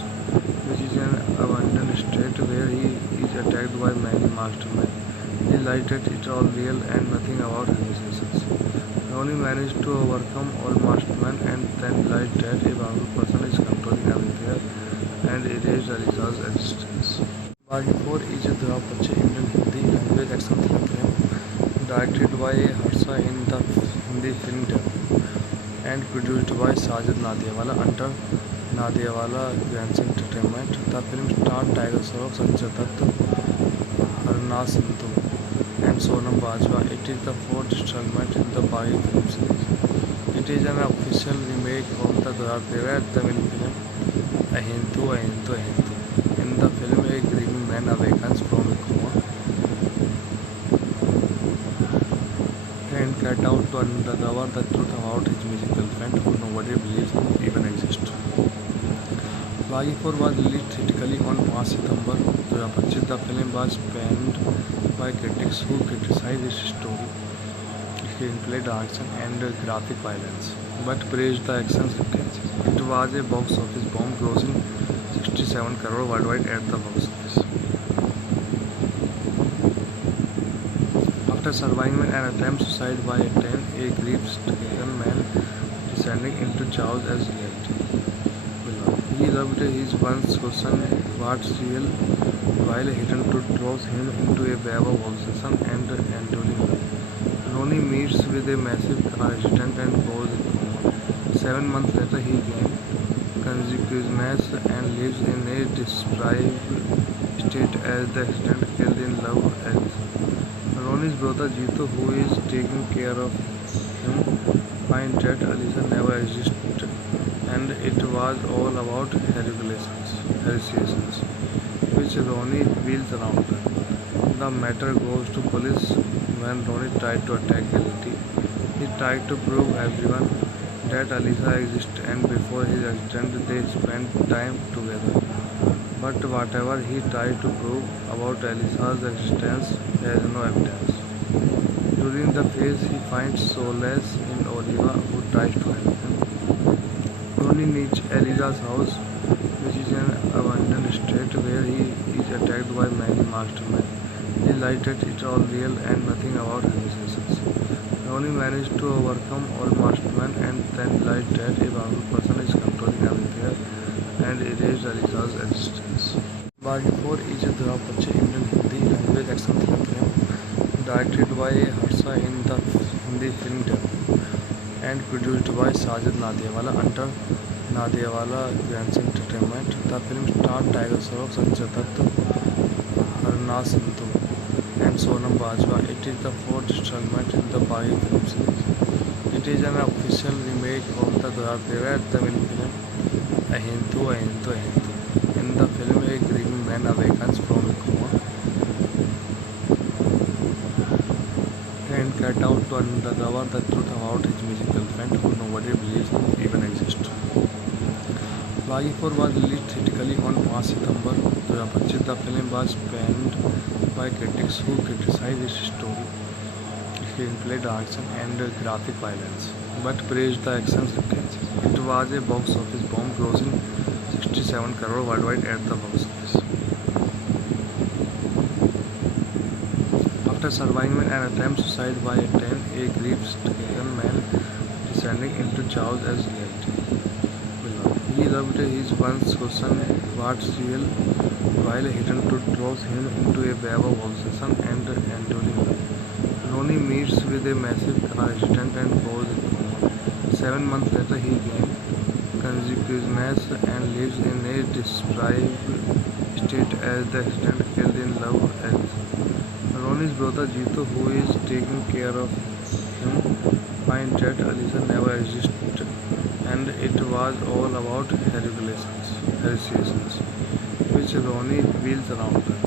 which is an abandoned estate where he is attacked by many mastermen. He lies that it's all real and nothing about hallucinations. Ronnie managed to overcome all mastermen and then realized that a powerful person is controlling everything and erased Alisa's existence. Baghi 4 is a Dwarapera Indian Hindi language action thriller film directed by Harsha in the Hindi Film Debut and produced by Sajid Nadiawala under Nadiawala Grants Entertainment. The film starred Tiger Shroff, Sanjay Dutt, Harna Sandhu, and Sonam Bajwa. It is the fourth installment in the Baghi film series. It is an official remake of the 2013 Tamil film Ahindu Ahindu Ahindu. In the film, a grieving man awakens from a coma and set out to uncover the truth about his musical girlfriend who nobody believes even exists. Baghi 4 was released theatrically on 5 September 2025. The film was panned by critics who criticized its story, screenplay, direction, and graphic violence, but praised the action sequences. It was a box office bomb, grossing 67 crore worldwide at the box office. After surviving an attempt suicide by a train, a grief-stricken man descending into chaos as reality. He loved his once question what's real, while a hidden truth throws him into a web of obsession and enduring love. Ronnie meets with a massive car accident and goes into coma. 7 months later, he gains consciousness and lives in a deprived state as the accident killed in love ends. Ronnie's brother Jeetu, who is taking care of him, finds that Alisa never existed and it was all about hallucinations, which Ronnie wheels around her. The matter goes to police when Ronnie tried to attack Elity. He tried to prove everyone that Alisa exists and before his accident they spent time together. But whatever he tried to prove about Alisa's existence, there is no evidence. During the phase, he finds solace in Oliva, who tries to help him. Ronnie reaches Elisa's house, which is an abandoned estate where he is attacked by many mastermen. He lies that it's all real and nothing about hallucinations. Ronnie managed to overcome all mastermen and then realized that a powerful person is controlling everything and erased Alisa's existence. Baghi 4 is a 2025 Indian Hindi language action thriller film directed by Harsha in the Hindi film debut and produced by Sajid Nadiawala under Nadiawala Grants Entertainment. The film starred Tiger Shroff, Sanjay Dutt, Harna Sandhu, and Sonam Bajwa. It is the fourth installment in the Baghi film series. It is an official remake of the 2013 Tamil film Ahindu Ahindu Ahindu. In the film, a grieving man awakens from a coma and set out to uncover the truth about his musical girlfriend who nobody believes even exists. Baghi 4 was released theatrically on 5 September 2025. The film was panned by critics who criticized its story, screenplay, direction, and graphic violence, but praised the action sequences. It was a box office bomb, grossing 67 crore worldwide at the box office. After surviving an attempt suicide by a train, a grief-stricken man descending into chaos as reality. He loved his once question what's real, while a hidden truth throws him into a web of obsession and enduring love. Ronnie meets with a massive car accident and goes into coma. 7 months later, he gains consciousness and lives in a deprived state as the accident killed in love ends. Ronnie's brother Jeetu, who is taking care of him, finds that Alisa never existed and it was all about hallucinations, which Ronnie wheels around her.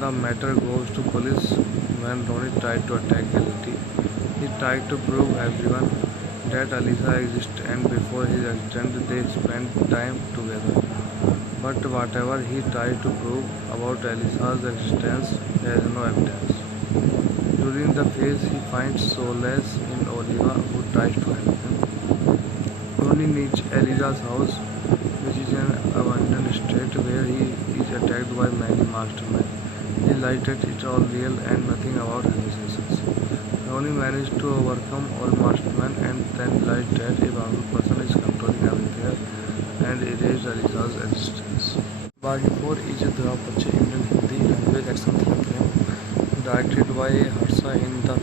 The matter goes to police when Ronnie tried to attack Elity. He tried to prove everyone that Alisa exists and before his accident they spent time together. But whatever he tried to prove about Alisa's existence, there is no evidence. During the phase, he finds solace in Oliva, who tries to help him. Ronnie reaches Elisa's house, which is an abandoned estate where he is attacked by many mastermen. He lies that it's all real and nothing about hallucinations. Ronnie managed to overcome all mastermen and then realized that a powerful person is controlling everything and erased Alisa's existence. Baghi 4 is a 2025 Indian Hindi language action thriller film directed by Harsha in the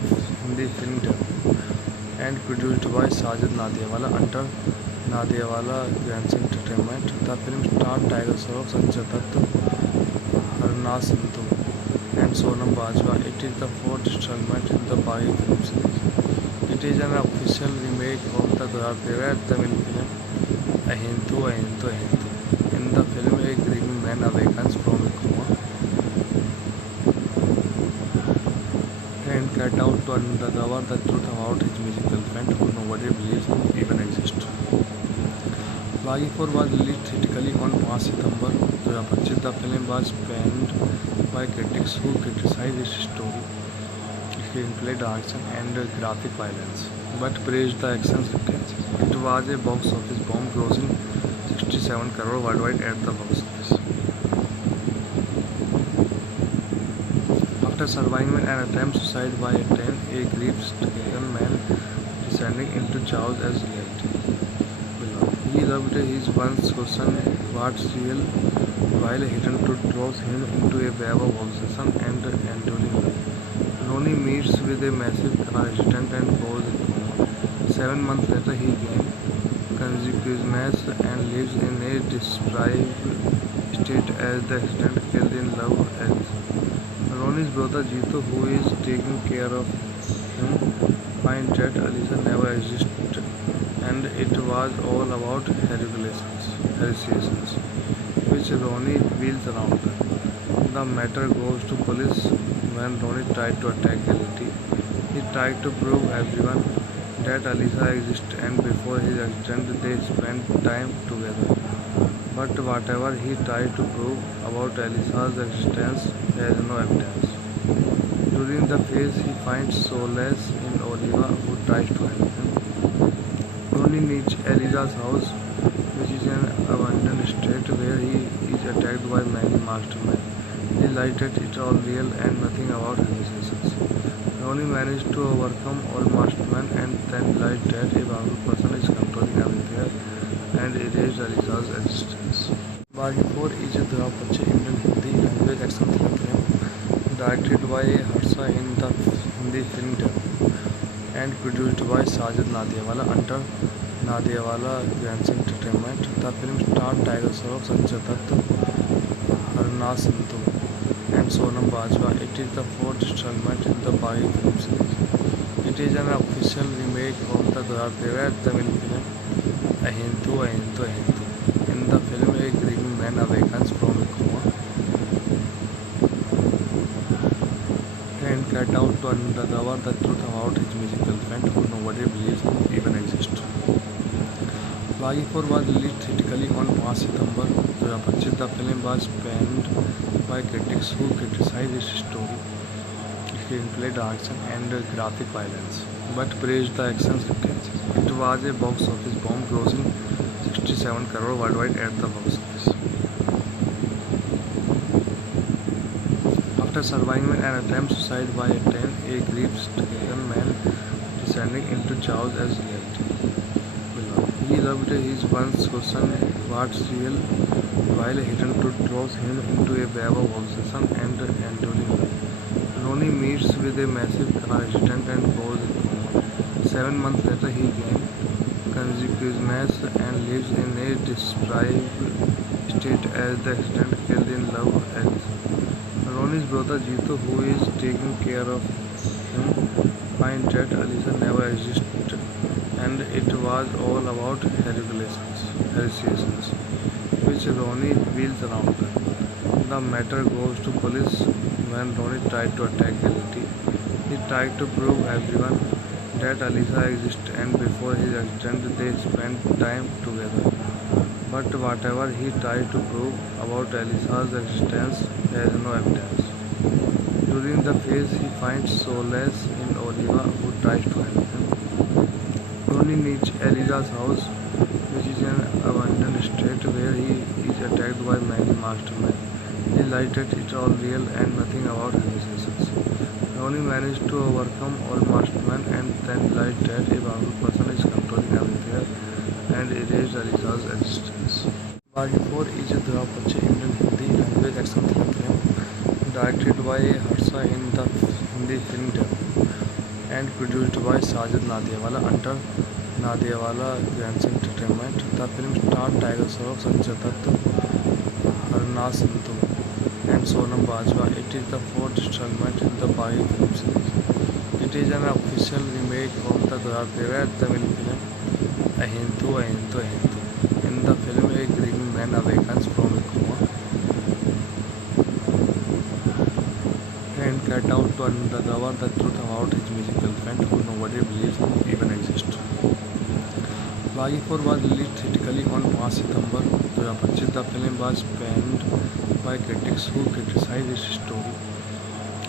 Hindi film debut and produced by Sajid Nadiawala under Nadiawala Grants Entertainment. The film starred Tiger Shroff, Sanjay Dutt, Harnaaz Sandhu, and Sonam Bajwa. It is the fourth installment in the Baghi film series. It is an official remake of the favorite Tamil film Ahintu Ahintu Ahintu. In the film, a grieving man awakens from a coma and set out to uncover the truth about his musical friend who nobody believes even exists. Baghi 4 was released theatrically on 5 September 2025. The film was panned by critics who criticized its story, screenplay, direction, and graphic violence, but praised the action sequences. It was a box office bomb, grossing 67 crore worldwide at the box office. After surviving an attempt suicide by a train, a grief-stricken man descending into chaos as reality. He loved his once chosen what's real, while a hidden truth throws him into a web of obsession and enduring life. Ronnie meets with a massive accident and goes into coma. 7 months later, he gains consciousness and lives in a deprived state as the accident killed in love ends. Ronnie's brother Jeetu, who is taking care of him, finds that Alisa never existed, and it was all about hallucinations, which Ronnie wheels around. The matter goes to police when Ronnie tried to attack Reality. He tried to prove everyone that Alisa exists, and before his accident they spent time together. But whatever he tried to prove about Alisa's existence, there is no evidence. During the phase, he finds solace in Oliva, who tries to help him. Ronnie meets Elisa's house, which is an abandoned estate where he is attacked by many mastermen. He lies that it's all real and nothing about hallucinations. Ronnie managed to overcome all mastermen and then realized that a powerful person is controlling everywhere and erased Alisa's existence. Baghi 4 is a Dhruv Indian Hindi language action thriller film directed by Harsha in the Hindi film debut and produced by Sajid Nadiawala under Nadiawala Grants Entertainment. The film starred Tiger Shroff, Sanjay Dutt, Harnaaz Sandhu, and Sonam Bajwa. It is the fourth installment in the Baghi film series. It is an official remake of the favorite Tamil film Ahintu Ahintu Ahintu. In the film, a grieving man awakens from a coma and set out to uncover the truth about his musical friend who nobody believes even exists. Baghi 4 was released theatrically on 5 September 2025. The film was panned by critics who criticized its story, screenplay, direction, and graphic violence, but praised the action sequences. It was a box office bomb, grossing 67 crore worldwide at the box office. After surviving an attempt suicide by a train, a grief-stricken man descending into chaos as reality. He loved his once chosen what's real, while a hidden truth throws him into a web of obsession and enduring life. Ronnie meets with a massive accident and goes into coma. 7 months later, he gains consciousness and lives in a deprived state as the accident killed in love ends. Ronnie's brother Jeetu, who is taking care of him, finds that Alisa never existed, and it was all about hallucinations, which Ronnie wheels around. The matter goes to police when Ronnie tried to attack Reality. He tried to prove everyone that Alisa exists, and before his accident they spent time together. But whatever he tried to prove about Alisa's existence, there is no evidence. During the phase, he finds solace in Oliva, who tries to help him. Ronnie meets Elisa's house, which is an abandoned estate where he is attacked by many mastermen. He lies that it's all real and nothing about hallucinations. Ronnie managed to overcome all mastermen and then realized that a powerful person is controlling everywhere and erased Alisa's existence. Baghi 4 is a Dhruv Indian Hindi language action thriller film directed by Harsha in the Hindi film debut and produced by Sajid Nadiawala under Nadiawala Grants Entertainment. The film starred Tiger Shroff, Sanjay Dutt, Harnaaz Sandhu, and Sonam Bajwa. It is the fourth installment in the Baghi film series. It is an official remake of the 2013 Tamil film Ahindu Ahindu Ahindu. In the film, a grieving man awakens from a coma and cat out to uncover the truth about his musical friend who nobody believes even exists. Baghi 4 was released theatrically on 5 September 2025. The film was panned by critics who criticized its story,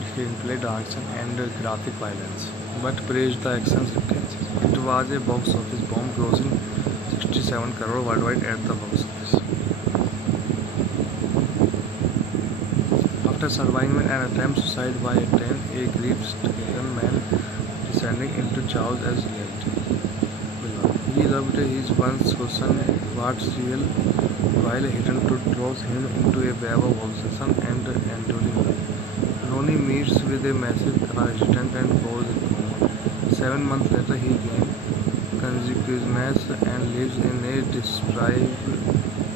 screenplay, direction, and graphic violence, but praised the action sequences. It was a box office bomb, grossing 67 crore worldwide at the box office. After surviving an attempt suicide by a train, a grief-stricken man descending into chaos as reality. He loved his once chosen what's real, while a hidden truth throws him into a web of obsession and enduring love. Ronnie meets with a massive accident and goes in coma. 7 months later, he gains consciousness and lives in a deprived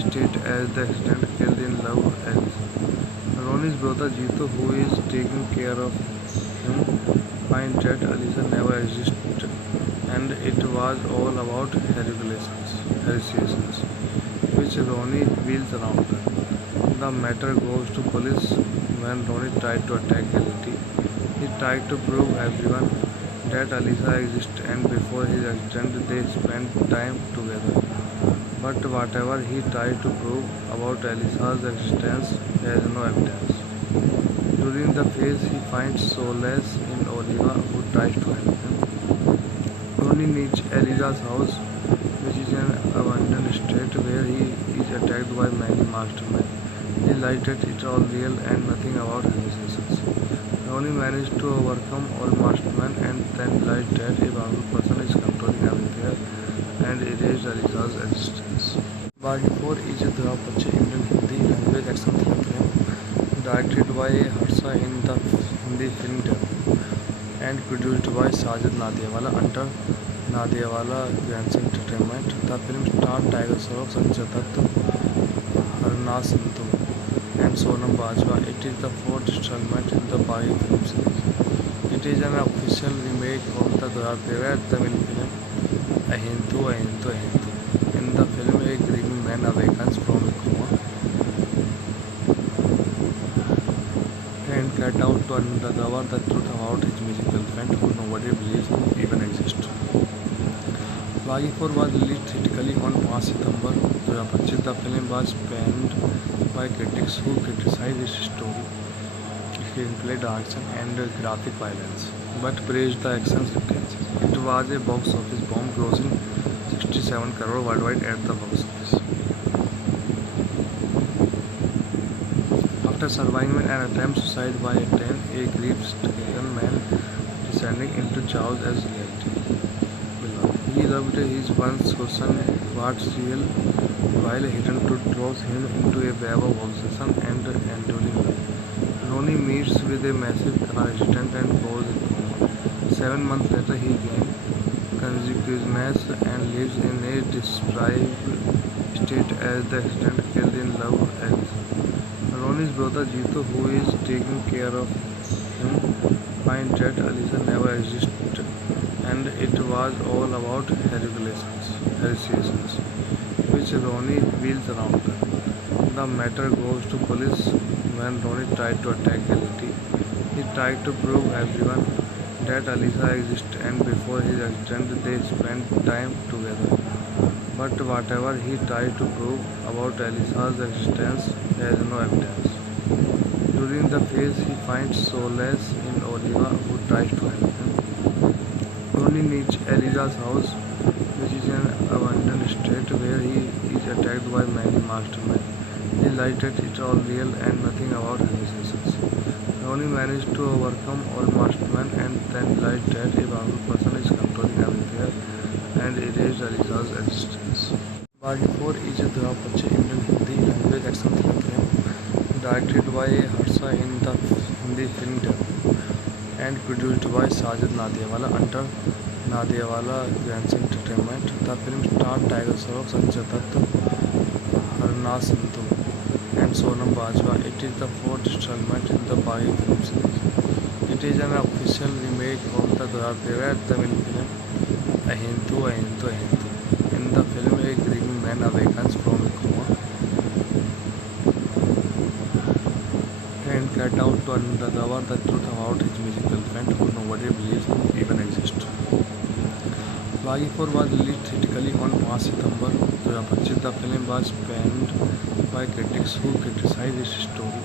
state as the accident killed in love Alice. Ronnie's brother Jeetu, who is taking care of him, finds that Alisa never existed, and it was all about hallucinations, which Ronnie wheels around her. The matter goes to police when Ronnie tried to attack Reality. He tried to prove everyone that Alisa exists, and before his accident they spent time together. But whatever he tried to prove about Alisa's existence, there is no evidence. During the phase, he finds solace in Oliva, who tries to help him. Ronnie reaches Alisa's house, which is an abandoned estate where he is attacked by many mastermen. He lies that it's all real and nothing about hallucinations. Ronnie managed to overcome all mastermen and then realized that a powerful person is controlling everywhere and erased Alisa's existence. Baghi 4 is a 2025 Indian Hindi language action thriller film directed by Harsha in the Hindi film debut and produced by Sajid Nadiawala under Nadiawala Grants Entertainment. The film starred Tiger Shroff, Sanjay Dutt, Harnaaz Sandhu, and Sonam Bajwa. It is the fourth installment in the Baghi film series. It is an official remake of the 2013 Tamil film Ahindu Ahindu Ahindu. In the film, a grieving man awakens from a coma and cat out to uncover the truth about his musical friend who nobody believes even exists. Baghi 4 was released theatrically on 5 September 2025. The film was panned by critics who criticized its story, screenplay, direction, and graphic violence, but praised the action sequences. It was a box office bomb, grossing 67 crore worldwide at the box office. After surviving an attempt suicide by a train, a grief-stricken man descending into chaos as reality. He loved his once chosen what's real, while a hidden truth throws him into a web of obsession and enduring love. Ronnie meets with a massive accident and goes in coma. 7 months later, he gains consciousness and lives in a deprived state as the accident killed in love Alice. Ronnie's brother Jeetu, who is taking care of him, finds that Alisa never existed, and it was all about hallucinations, which Ronnie wheels around her. The matter goes to police when Ronnie tried to attack Reality. He tried to prove everyone that Alisa exists, and before his accident they spent time together. But whatever he tried to prove about Alisa's existence, there is no evidence. During the phase, he finds solace in Oliva, who tries to help him. Ronnie reaches Alisa's house, which is an abandoned estate where he is attacked by many mastermen. He lies that it's all real and nothing about hallucinations. Ronnie managed to overcome all mastermen and then realized that a powerful person is controlling everywhere and erased Alisa's existence. Baghi 4 is a 2025 Indian Hindi language action thriller film directed by Harsha in the Hindi film debut and produced by Sajid Nadiawala under Nadiawala Grandson Entertainment. The film starred Tiger Shroff, Sanjay Dutt, Harna Sandhu, and Sonam Bajwa. It is the fourth installment in the Baghi film series. It is an official remake of the 2013 Tamil film Ahindu Ahindu Ahindu. In the film, a grieving man awakens from a coma and get out to uncover the truth about his missing girlfriend, who nobody believes even exists. Baghi 4 was released theatrically on 5 September 2025. The film was panned by critics who criticized its story,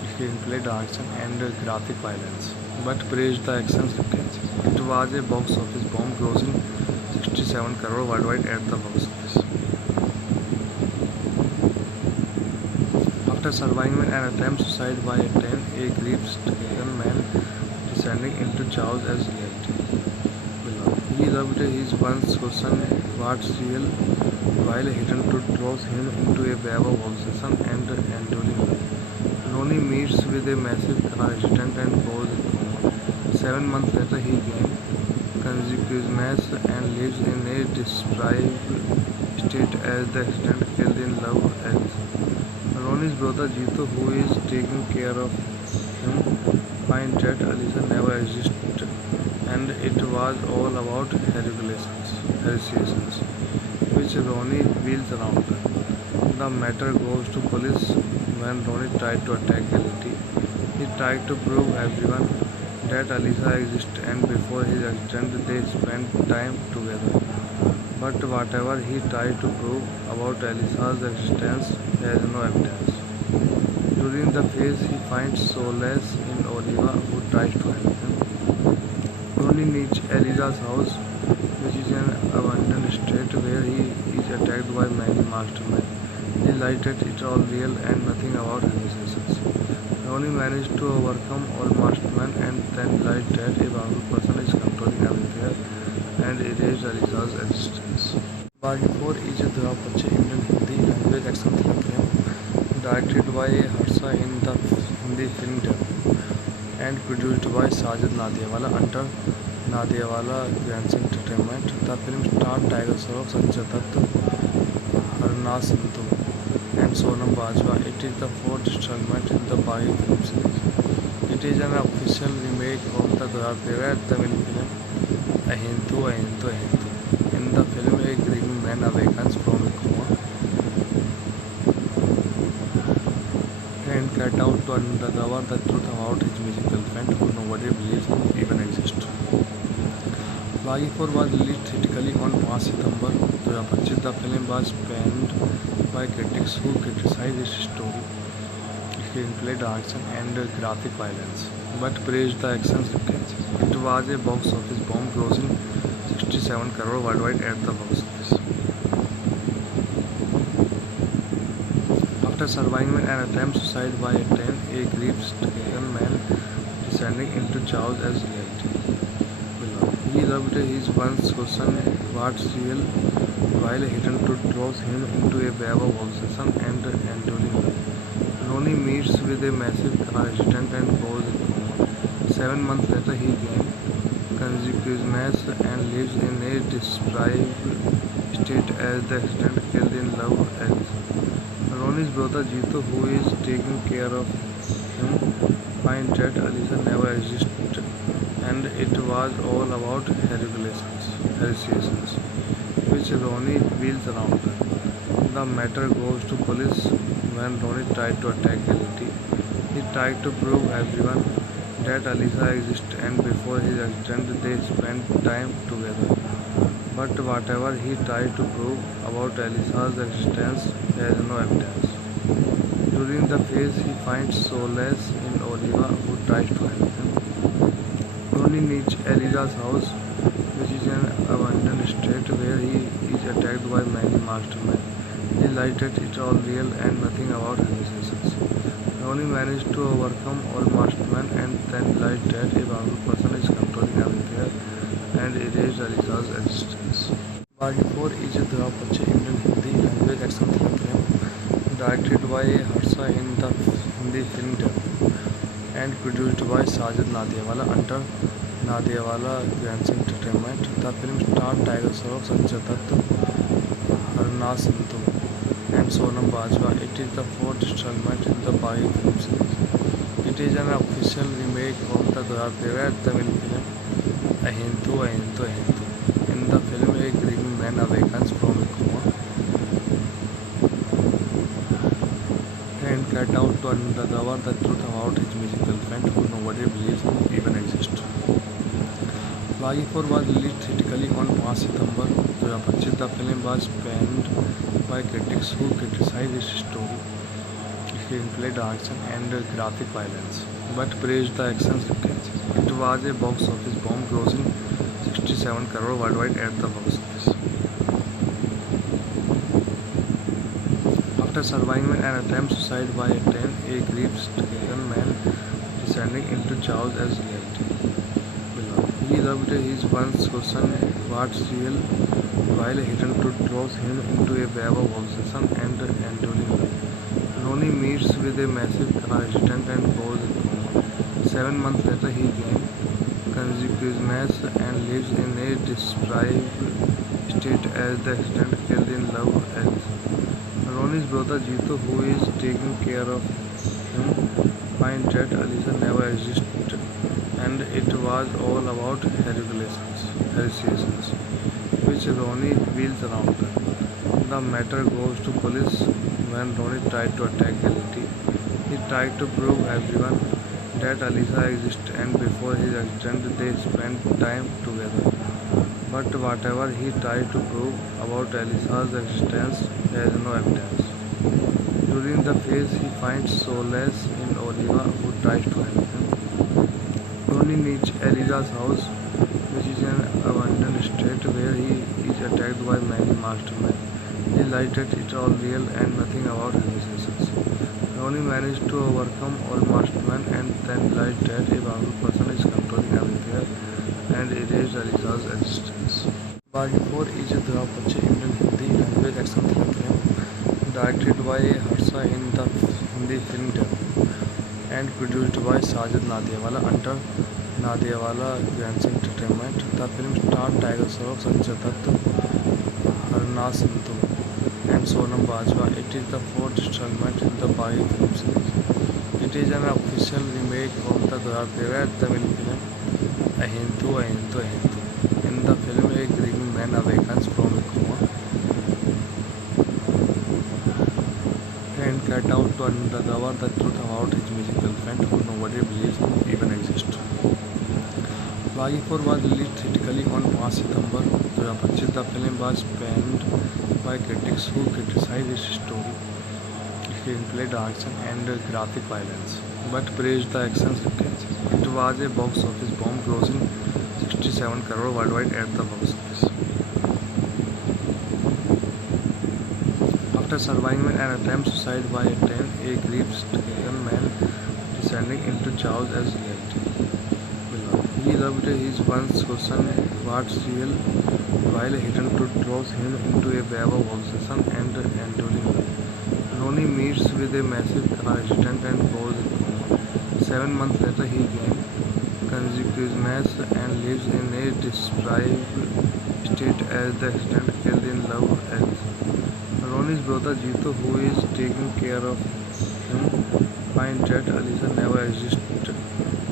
screenplay, direction, and graphic violence, but praised the action sequences. It was a box office bomb, grossing 67 crore worldwide at the box office. After surviving an attempt suicide by a train, a grief-stricken man descending into chaos as reality. He loved his once chosen what's real, while a hidden truth throws him into a web of obsession and enduring love. Ronnie meets with a massive accident and goes in coma. 7 months later, he gains consciousness and lives in a deprived state as the accident killed in love ends. Ronnie's brother Jeetu, who is taking care of him, finds that Alisa never existed, and it was all about hallucinations, which Ronnie wheels around. The matter goes to police when Ronnie tried to attack Galatea. He tried to prove everyone that Alisa exists, and before his accident they spent time together. But whatever he tried to prove about Alisa's existence has no evidence. During the phase, he finds solace in Oliva, who tries to help him. Ronnie reaches Alisa's house, which is an abandoned estate where he is attacked by many mastermen. He lies that it's all real and nothing about hallucinations. Ronnie managed to overcome all mastermen and then realized that a powerful person is controlling everything and erased Alisa's existence. Baghi 4 is a 2025 Indian Hindi language action thriller film directed by Harsha in the Hindi Film Debut and produced by Sajid Nadiawala under Nadiawala Grandson Entertainment. The film starred Tiger Shroff, Sanjay Dutt, Harna Sandhu, and Sonam Bajwa. It is the fourth installment in the Baghi film series. It is an official remake of the 2013 Tamil film Ahindu Ahindu Ahindu. In the film, a grieving man awakens from a coma and gets out to uncover the truth about his missing girlfriend, who nobody believes even exists. Baghi 4 was released theatrically on 5 September 2025. The film was panned by critics who criticized its story, screenplay, direction, and graphic violence, but praised the action sequences. It was a box office bomb, grossing 67 crore worldwide at the box office. After surviving an attempt suicide by a train, a grief-stricken man descending into chaos as reality. He loved his once chosen what's real, while a hidden truth throws him into a web of obsession and enduring love. Ronnie meets with a massive accident and goes in coma. 7 months later, he gains consciousness and lives in a deprived state as the accident killed in love ends. Ronnie's brother Jeetu, who is taking care of him, finds that Alisa never existed, and it was all about hallucinations, which Ronnie wheels around. The matter goes to police when Ronnie tried to attack Galatea. He tried to prove everyone that Alisa exists, and before his accident they spent time together. But whatever he tried to prove about Alisa's existence has no evidence. During the phase, he finds solace in Oliva, who tries to help him. Ronnie reaches Alisa's house, which is an abandoned estate where he is attacked by many mastermen. He lies that it's all real and nothing about hallucinations. Ronnie managed to overcome all mastermen and then realized that a powerful person is controlling everything and erased Alisa's existence. Baghi 4 is a 2025 Indian Hindi language action thriller film directed by Harsha in the Hindi Film Debut and produced by Sajid Nadiawala under Nadiawala Grandson Entertainment. The film starred Tiger Shroff, Sanjay Dutt, Harna Sindhu, and Sonam Bajwa. It is the fourth installment in the Baghi film series. It is an official remake of the 2013 Tamil film Ahindu Ahindu Ahindu. In the film, a grieving man awakens from a coma and get out to uncover the truth about his musical friend who nobody believes even exists. Baghi 4 was released theatrically on 5 September 2025. The film was panned by critics who criticized its story, screenplay, direction, and graphic violence, but praised the action sequences. It was a box office bomb, grossing 67 crore worldwide at the box office. After surviving an attempt suicide by a train, a grief-stricken man descending into chaos as reality. He loved his once chosen what's real, while a hidden truth throws him into a web of obsession and enduring love. Ronnie meets with a massive car accident and goes in coma. 7 months later, he gains consciousness and lives in a deprived state as the accident killed in love ends. Ronnie's brother Jeetu, who is taking care of him, finds that Alisa never existed, and it was all about hallucinations, which Ronnie wheels around her. The matter goes to police when Ronnie tried to attack Galati. He tried to prove everyone that Alisa exists, and before his accident they spent time together. But whatever he tried to prove about Alisa's existence, there is no evidence. During the phase, he finds solace in Oliva, who tries to help him. Ronnie reaches Alisa's house, which is an abandoned estate where he is attacked by many mastermen. He lies that it's all real and nothing about hallucinations. Ronnie managed to overcome all mastermen and then realized that a powerful person is controlling everything and erased Alisa's existence. Baghi 4 is a 2025 Indian Hindi language action thriller film directed by Harsha in the Hindi Film Debut and produced by Sajid Nadiawala under Nadiawala Grandson Entertainment. The film starred Tiger Shroff, Sanjay Dutt, Harna Sindhu, and Sonam Bajwa. It is the fourth installment in the Baghi film series. It is an official remake of the 2013 Tamil film Ahindu Ahindu Ahindu. In the film, a grieving man awakens from a coma and gets out to uncover the truth about his musical friend who nobody believes even exists. Baghi 4 was released theatrically on 5 September 2025. The film was panned by critics who criticized its story, screenplay, direction, and graphic violence, but praised the action sequences. It was a box office bomb, grossing 67 crore worldwide at the box office. After surviving an attempt suicide by a train, a grief-stricken man descending into chaos as reality. He loved his once chosen what's real, while a hidden truth throws him into a web of obsession and enduring love. Ronnie meets with a massive car accident and goes in coma. 7 months later, he gains consciousness and lives in a deprived state as the accident killed in love ends. Ronnie's brother Jeetu, who is taking care of him, finds that Alisa never existed,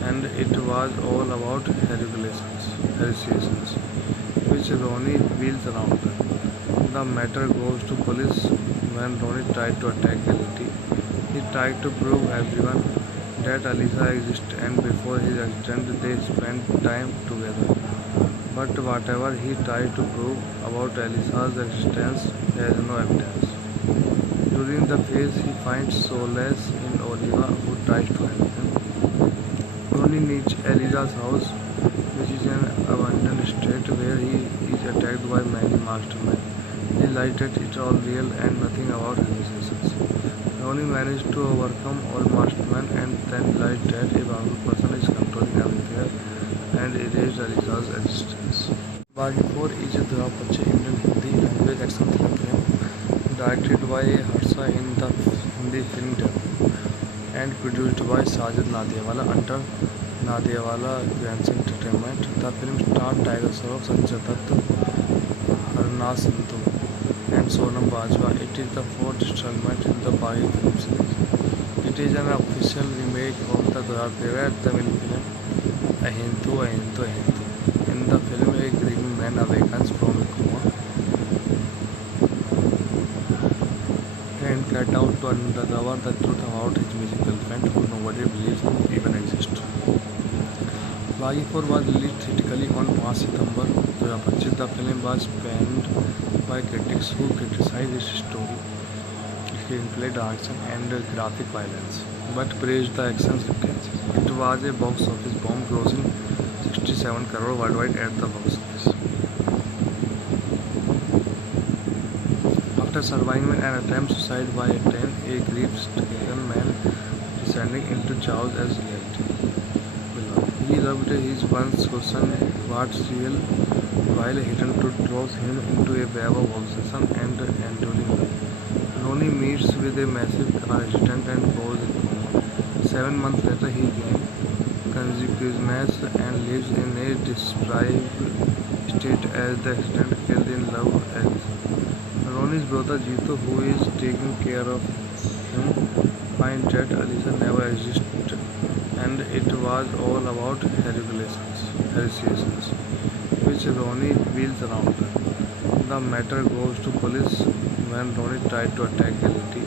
and it was all about hallucinations, which Ronnie wheels around her. The matter goes to police when Ronnie tried to attack Galati. He tried to prove everyone that Alisa exists, and before his accident they spent time together. But whatever he tried to prove about Alisa's existence, there is no evidence. During the phase, he finds solace in Oliva, who tries to help him. Ronnie reaches Alisa's house, which is an abandoned estate where he is attacked by many mastermen. He lies that it's all real and nothing about hallucinations. Ronnie managed to overcome all mastermen and then realized that a powerful person is controlling everything and erased Alisa's existence. Baghi 4 is a 2025 Indian Hindi language action thriller film directed by Harsha in the Hindi Film Debut and produced by Sajid Nadiawala under Nadiawala Grants Entertainment. The film starred Tiger Shroff, Sanjay Dutt, Harna Sandhu, and Sonam Bajwa. It is the fourth installment in the Baghi film series. It is an official remake of the 2013 Tamil film Ahindu Ahindu Ahindu. In the film, a grieving man awakens from a coma and set out to uncover the truth about his missing girlfriend, who nobody believes even exists. Baghi 4 was released theatrically on 5 September 2025. The film was panned by critics who criticized its story, screenplay, direction, and graphic violence, but praised the action sequences. It was a box office bomb, grossing 67 crore worldwide at the box office. After surviving an attempt suicide by a train, a grief-stricken man descending into chaos as reality. He loved his once chosen what's real, while a hidden truth throws him into a web of obsession and enduring life. Ronnie meets with a massive car accident and goes in coma. 7 months later, he gains consciousness and lives in a deprived state as the accident killed in love ends. Ronnie's brother Jeetu, who is taking care of him, finds that Alisa never existed, and it was all about hallucinations, which Ronnie wheels around her. The matter goes to police when Ronnie tried to attack Elity.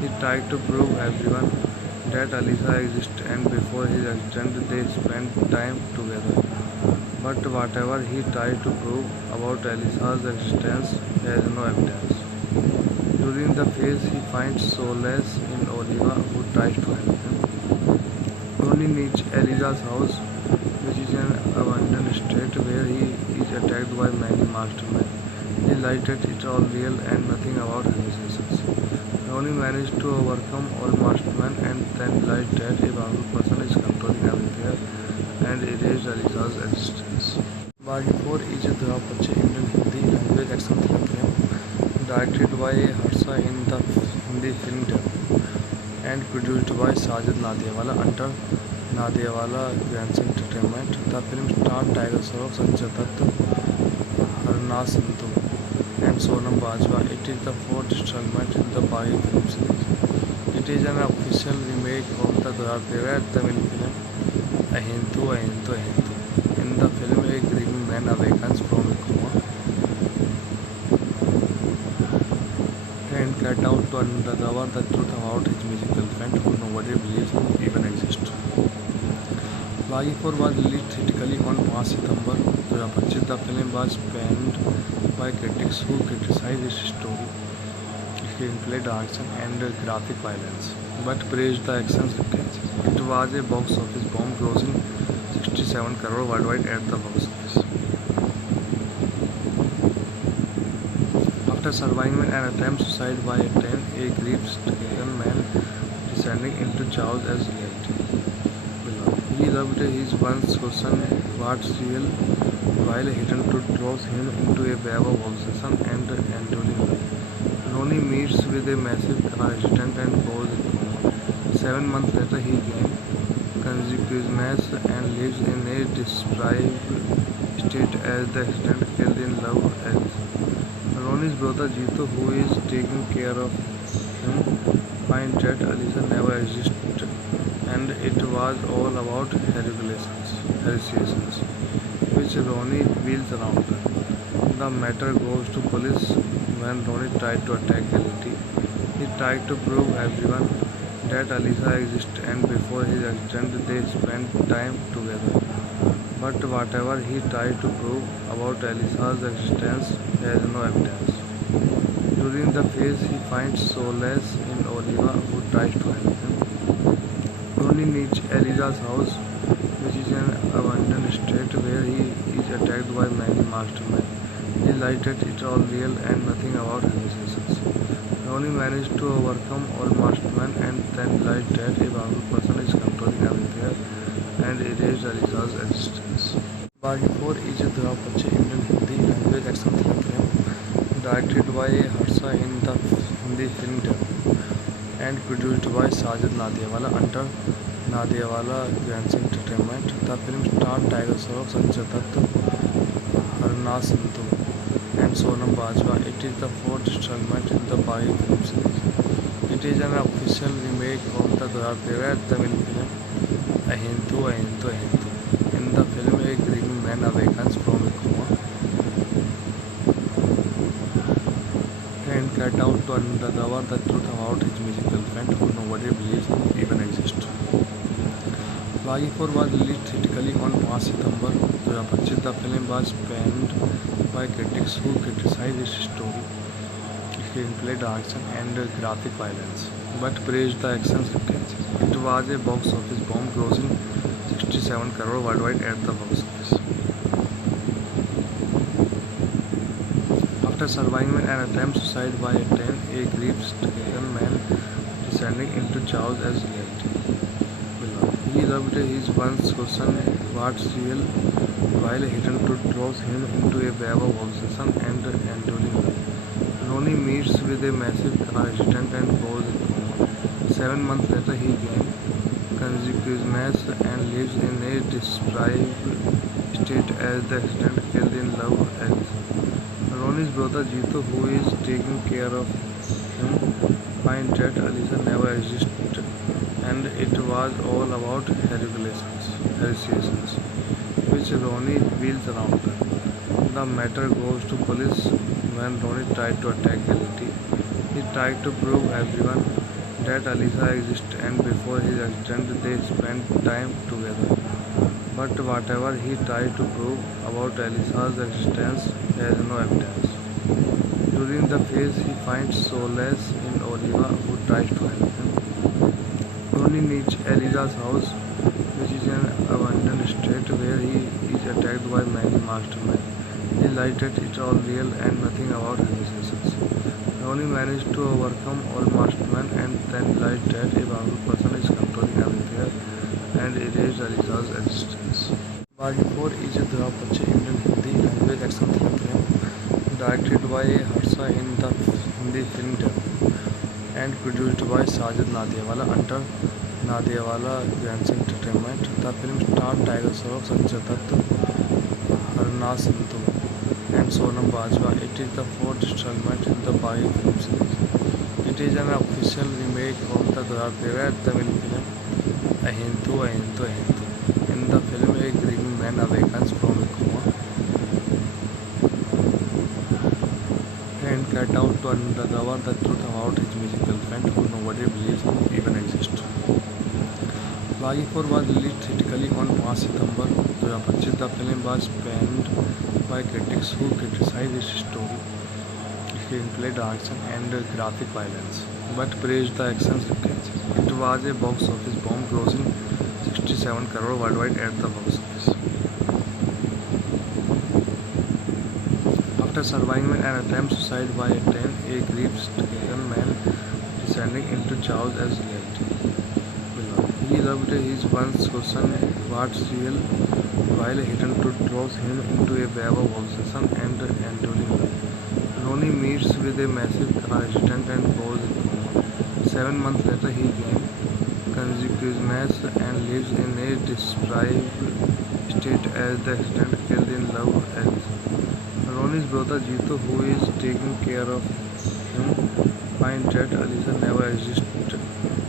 He tried to prove everyone that Alisa exists, and before his accident they spent time together. But whatever he tried to prove about Alisa's existence, there is no evidence. During the phase, he finds solace in Oliva, who tries to help him. Ronnie reaches Elisa's house, which is an abandoned estate where he is attacked by many mastermen. He lies that it's all real and nothing about hallucinations. Ronnie managed to overcome all mastermen and then realized that a powerful person is controlling everything and erased Alisa's existence. Baghi 4 is a 2025 Indian Hindi language action thriller film directed by Harsha in the Hindi film debut and produced by Sajid Nadiawala under Nadiawala Grants Entertainment. The film starred Tiger Shroff, Sanjay Dutt, Harna Sandhu, and Sonam Bajwa. It is the fourth installment in the Baghi film series. It is an official remake of the 2013 Tamil film Ahindu Ahindu Ahindu. In the film, a grieving man awakens from a coma and set out to uncover the truth about his missing girlfriend, who nobody believes even exists. Baghi 4 was released theatrically on 5 September 2025. The film was panned by critics who criticized its story, screenplay, direction, and graphic violence, but praised the action sequences. It was a box office bomb, grossing 67 crore worldwide at the box office. After surviving an attempt suicide by a train, a grief-stricken man descending into chaos as reality. He loved his once chosen what's real, while a hidden truth throws him into a web of obsession and enduring life. Ronnie meets with a massive car accident and goes in coma. 7 months later, he gains consciousness and lives in a deprived state as the accident killed in love ends. Ronnie's brother Jeetu, who is taking care of him, finds that Alisa never existed, and it was all about hallucinations, which Ronnie wheels around her. The matter goes to police when Ronnie tried to attack Elity. He tried to prove everyone that Alisa exists, and before his accident they spent time together. But whatever he tried to prove about Alisa's existence, there is no evidence. During the phase, he finds solace in Oliva, who tries to help him. Ronnie reaches Elisa's house, which is an abandoned estate where he is attacked by many mastermen. He lies that it's all real and nothing about hallucinations. Ronnie managed to overcome all mastermen and then realized that a powerful person is controlling everything and erased Alisa's existence. Baghi 4 is a 2025 Indian Hindi language action thriller film directed by Harsha in the Hindi film debut and produced by Sajid Nadiawala under Nadiawala Grants Entertainment. The film starred Tiger Shroff, Sanjay Dutt, Harnaaz Sandhu, and Sonam Bajwa. It is the fourth installment in the Baghi film series. It is an official remake of the 2013 Tamil film Ahindu Ahindu Ahindu. In the film, a grieving man awakens from a coma and cat out to uncover the truth about his musical friend who nobody believes even exists. Baghi 4 was released theatrically on 5 September 2025. The film was panned by critics who criticized its story, screenplay, direction, and graphic violence, but praised the action sequences. It was a box office bomb, grossing 67 crore worldwide at the box office. After surviving an attempt suicide by a train, a grief-stricken man descending into chaos as reality. He loved his once chosen what's real, while a hidden truth throws him into a web of obsession and enduring love. Ronnie meets with a massive car accident and goes into coma. 7 months later, he gains consciousness and lives in a deprived state as the accident killed in love ends. Ronnie's brother Jeetu, who is taking care of him, finds that Alisa never existed and it was all about hallucinations, which Ronnie wheels around her. The matter goes to police when Ronnie tried to attack Reality. He tried to prove everyone that Alisa exists, and before his accident they spent time together. But whatever he tried to prove about Alisa's existence has no evidence. During the phase, he finds solace in Oliva, who tries to help him. Ronnie reaches Elisa's house, which is an abandoned estate where he is attacked by many mastermen. He lies that it's all real and nothing about hallucinations. Ronnie managed to overcome all mastermen and then realized that a powerful person is controlling everything and erased Alisa's existence. Baghi 4 is a 2025 Indian Hindi language action thriller film directed by Harsha in the Hindi film debut and produced by Sajid Nadiawala under Nadiawala Grants Entertainment. The film starred Tiger Shroff, Sanjay Dutt, Harnaaz Sandhu, and Sonam Bajwa. It is the fourth installment in the Baghi film series. It is an official remake of the 2013 Tamil film Ahindu Ahindu Ahindu. In the film, a grieving man awakens from a coma and cat out to uncover the truth about his musical friend who nobody believes even exists. Baghi 4 was released theatrically on 5 September 2025. The film was panned by critics who criticized its story, screenplay, direction, and graphic violence, but praised the action sequences. It was a box office bomb, grossing 67 crore worldwide at the box office. After surviving an attempt suicide by a train, a grief-stricken man descending into chaos as reality. He loved his once chosen what's real, while a hidden truth throws him into a web of obsession and enduring love. Ronnie meets with a massive car accident and goes into coma. 7 months later, he gains consciousness and lives in a deprived state as the accident killed in love ends. Ronnie's brother Jeetu, who is taking care of him, finds that Alisa never existed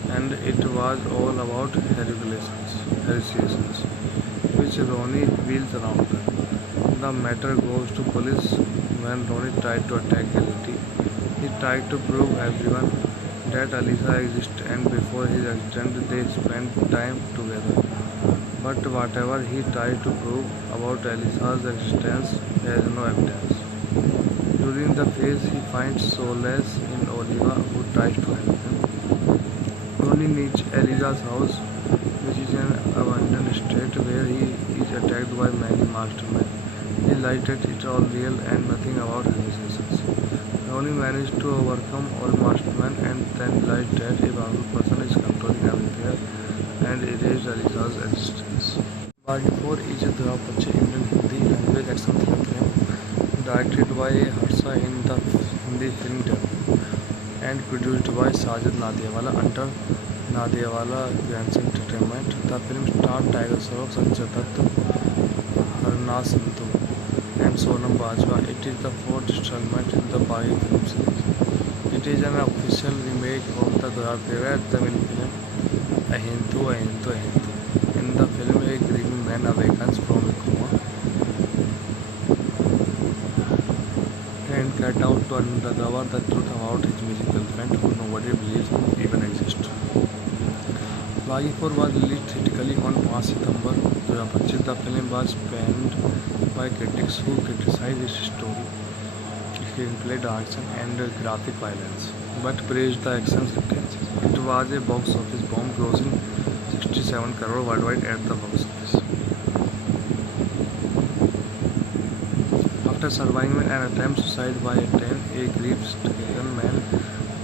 and it was all about hallucinations, which Ronnie wheels around her. The matter goes to police when Ronnie tried to attack Reality. He tried to prove everyone that Alisa exists, and before his accident they spent time together. But whatever he tried to prove about Alisa's existence has no evidence. During the phase, he finds solace in Oliva, who tries to help him. Ronnie reaches Elisa's house, which is an abandoned estate where he is attacked by many mastermen. He lies that it's all real and nothing about hallucinations. Ronnie managed to overcome all mastermen and then realized that a powerful person is controlling everything and erased Alisa's existence. Baghi 4 is a 2025 Indian Hindi language action thriller film directed by Harsha in the Hindi film debut and produced by Sajid Nadiawala under Nadiawala Grants Entertainment. The film starred Tiger Shroff, Sanjay Dutt, Harna Sandhu, and Sonam Bajwa. It is the fourth installment in the Baghi film series. It is an official remake of the favorite Tamil film Ahindu, Ahindu, Ahindu. In the film, a grieving man awakens from a coma and set out to uncover the truth about his musical friend who nobody believes even exists. Baghi 4 was released theatrically on 5 September 2025. The film was panned by critics who criticized its story, screenplay, direction, and graphic violence, but praised the action sequences. It was a box office bomb, grossing 67 crore worldwide at the box office. After surviving an attempt suicide by a train, a grief-stricken man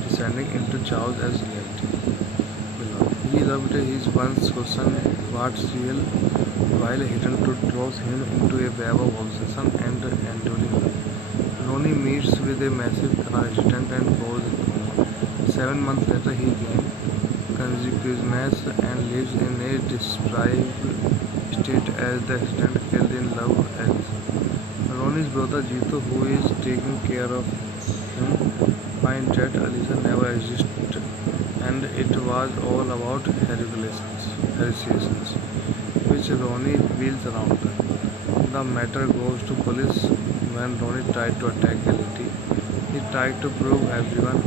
descending into chaos as reality below. He loved his once chosen what's real, while a hidden truth throws him into a web of obsession and enduring love. Ronnie meets with a massive car accident and goes in coma. 7 months later, he gains consciousness and lives in a deprived state as the accident killed in love ends. Ronnie's brother Jeetu, who is taking care of him, finds that Alisa never existed and it was all about hallucinations, which Ronnie wheels around. The matter goes to police when Ronnie tried to attack Galiti. He tried to prove everyone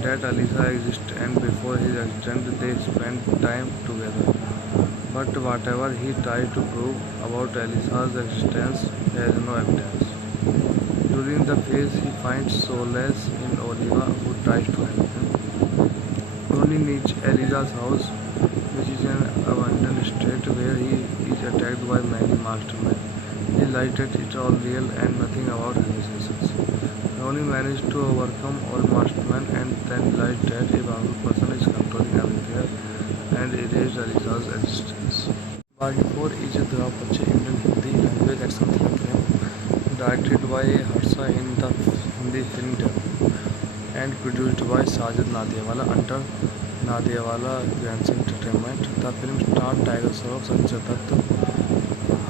that Alisa exists, and before his accident they spent time together. But whatever he tried to prove about Alisa's existence has no evidence. During the phase, he finds solace in Oliva, who tries to help him. Ronnie meets Elisa's house, which is an abandoned estate where he is attacked by many mastermen. He lies that it's all real and nothing about hallucinations. Ronnie managed to overcome all mastermen and then realized that a powerful person is controlling everything and erased Alisa's existence. Baghi 4 is a Durapache Indian Hindi language action thriller film directed by Harsha in the Hindi film debut and produced by Sajid Nadiawala under Nadiawala Grants Entertainment. The film starred Tiger Shroff, Sanjay Dutt,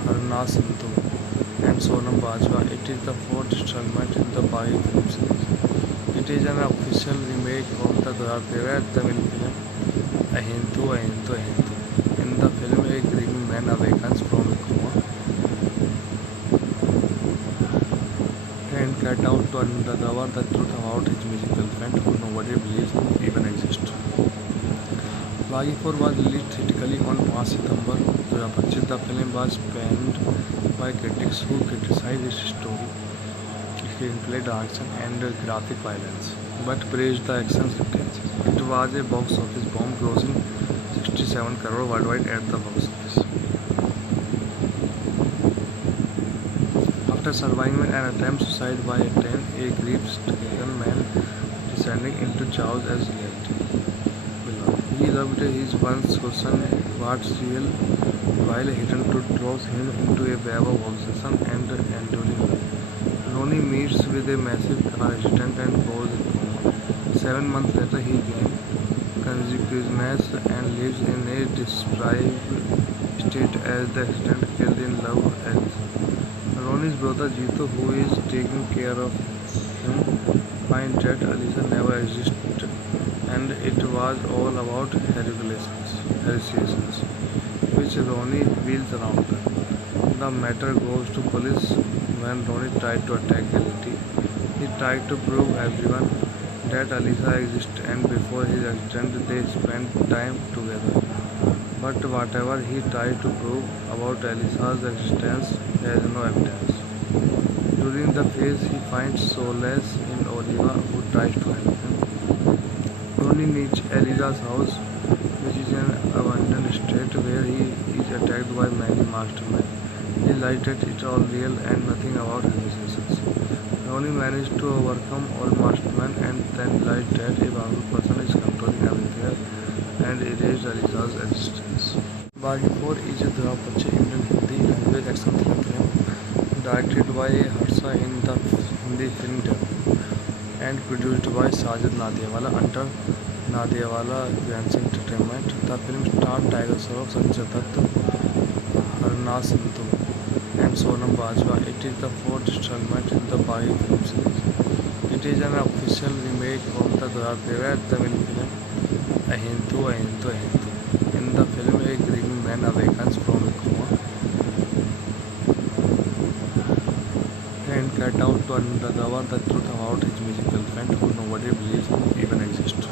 Harna Sandhu, and Sonam Bajwa. It is the fourth installment in the Baghi film series. It is an official remake of the favorite Tamil film Ahindu, Ahindu, Ahindu. In the film, a grieving man awakens from a coma and set out to uncover the truth about his musical friend who nobody believes even exists. Baghi 4 was released theatrically on 5 September 2025. The film was panned by critics who criticized its story, screenplay, direction, and graphic violence, but praised the action sequences. It was a box office bomb, grossing 67 crore worldwide at the box office. After surviving an attempt suicide by a train, a grief-stricken man descending into chaos as reality below. He loved his once chosen what's real, while a hidden truth throws him into a web of obsession and enduring love. Ronnie meets with a massive car accident and goes in coma. 7 months later, he gains consciousness and lives in a deprived state as the accident killed in love ends. Ronnie's brother Jeetu, who is taking care of him, finds that Alisa never existed and it was all about hallucinations, which Ronnie wheels around. The matter goes to police when Ronnie tried to attack Galiti. He tried to prove everyone that Alisa exists, and before his accident they spent time together. But whatever he tried to prove about Alisa's existence has no evidence. During the phase, he finds solace in Oliva, who tries to help him. Ronnie meets Elisa's house, which is an abandoned estate where he is attacked by many mastermen. He lies that it's all real and nothing about hallucinations. Ronnie managed to overcome all mastermen and then realized that a powerful person is controlling everything and erased Alisa's existence. Baghi 4 is a Durapache Indian Hindi language action thriller film directed by Harsha in the Hindi film debut and produced by Sajid Nadiawala under Nadiawala Grants Entertainment. The film starred Tiger Shroff, Sanjay Dutt, Harna Sandhu, and Sonam Bajwa. It is the fourth installment in the Baghi film series. It is an official remake of the 2013 Tamil film Ahindu Ahindu Ahindu. In the film, a grieving man awakens from a coma and get out to uncover the truth about his music girlfriend who nobody believes even exists.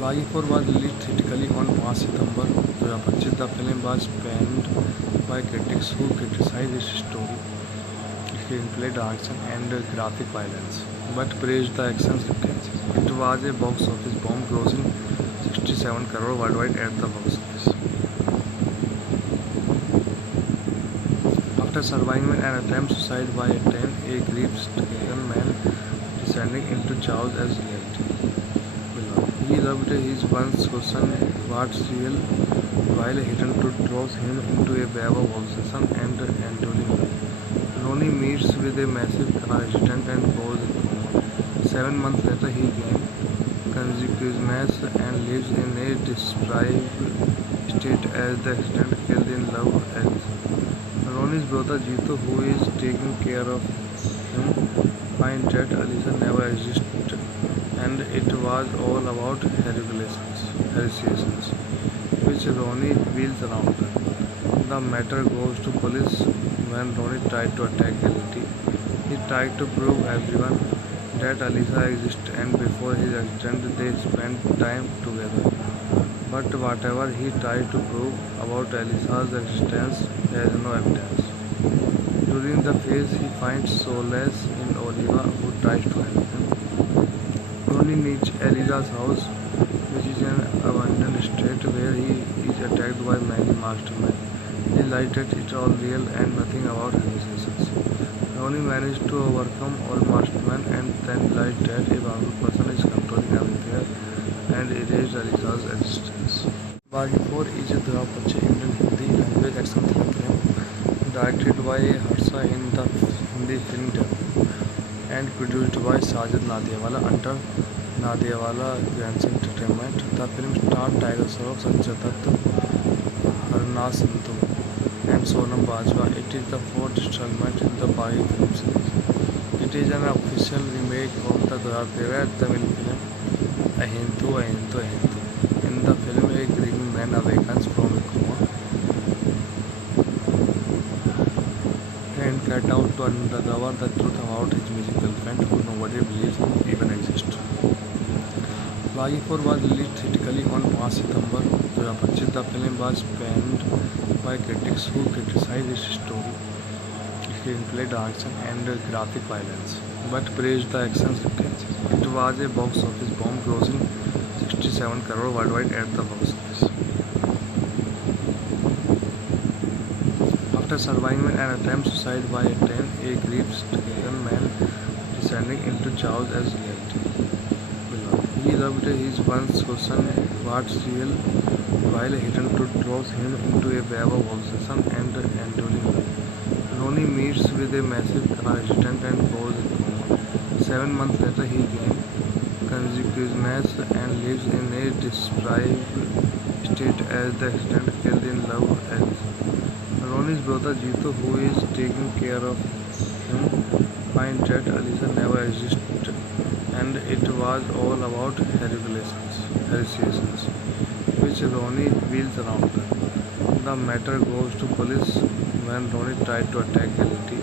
Baghi 4 was released theatrically on 5 September 2025. The film was panned by critics who criticized its story, screenplay, direction, and graphic violence, but praised the action sequences. It was a box office bomb, grossing 67 crore worldwide at the box office. After surviving an attempt suicide by a train, a grief-stricken man descending into chaos as reality. He loved his once question what's real, while a hidden truth throws him into a web of obsession and enduring love. Ronnie meets with a massive car accident and goes into coma. 7 months later, he gains consciousness and lives in a deprived state as the accident killed in love ends. Ronnie's brother Jeetu, who is taking care of him, finds that Alisa never existed and it was all about hallucinations, which Ronnie wheels around her. The matter goes to police when Ronnie tried to attack Elity. He tried to prove everyone that Alisa exists, and before his accident they spent time together. But whatever he tried to prove about Alisa's existence, there is no evidence. During the phase, he finds solace in Oliva, who tries to help him. Ronnie reaches Elisa's house, which is an abandoned estate where he is attacked by many mastermen. He lies that it's all real and nothing about hallucinations. Ronnie managed to overcome all mastermen and then realized that a powerful person is controlling everything and erased Alisa's existence. Baghi 4 is a 2025 Indian Hindi language action thriller film directed by Harsha in the Hindi film debut and produced by Sajid Nadiawala under Nadiawala Grants Entertainment. The film starred Tiger Shroff, Sanjay Dutt, Harna Sandhu, and Sonam Bajwa. It is the fourth installment in the Baghi film series. It is an official remake of the 2013 Tamil film Ahindu Ahindu Ahindu. In the film, a grieving man awakens from a coma and gets out to uncover the truth about his music girlfriend who nobody believes even exists. Baghi 4 was released theatrically on 5 September 2025. The film was panned by critics who criticized its story, screenplay, direction, and graphic violence, but praised the action sequences. It was a box office bomb, grossing 67 crore worldwide at the box office. After surviving an attempt suicide by a train, a grief-stricken man descending into chaos as reality. He loved his once question what's real, while a hidden truth throws him into a web of obsession and enduring love. Ronnie meets with a massive car accident and goes into coma. 7 months later, he gains consciousness and lives in a deprived state as the accident killed in love ends. Ronnie's brother Jeetu, who is taking care of him, finds that Alisa never existed and it was all about hallucinations, which Ronnie wheels around her. The matter goes to police when Ronnie tried to attack Elity.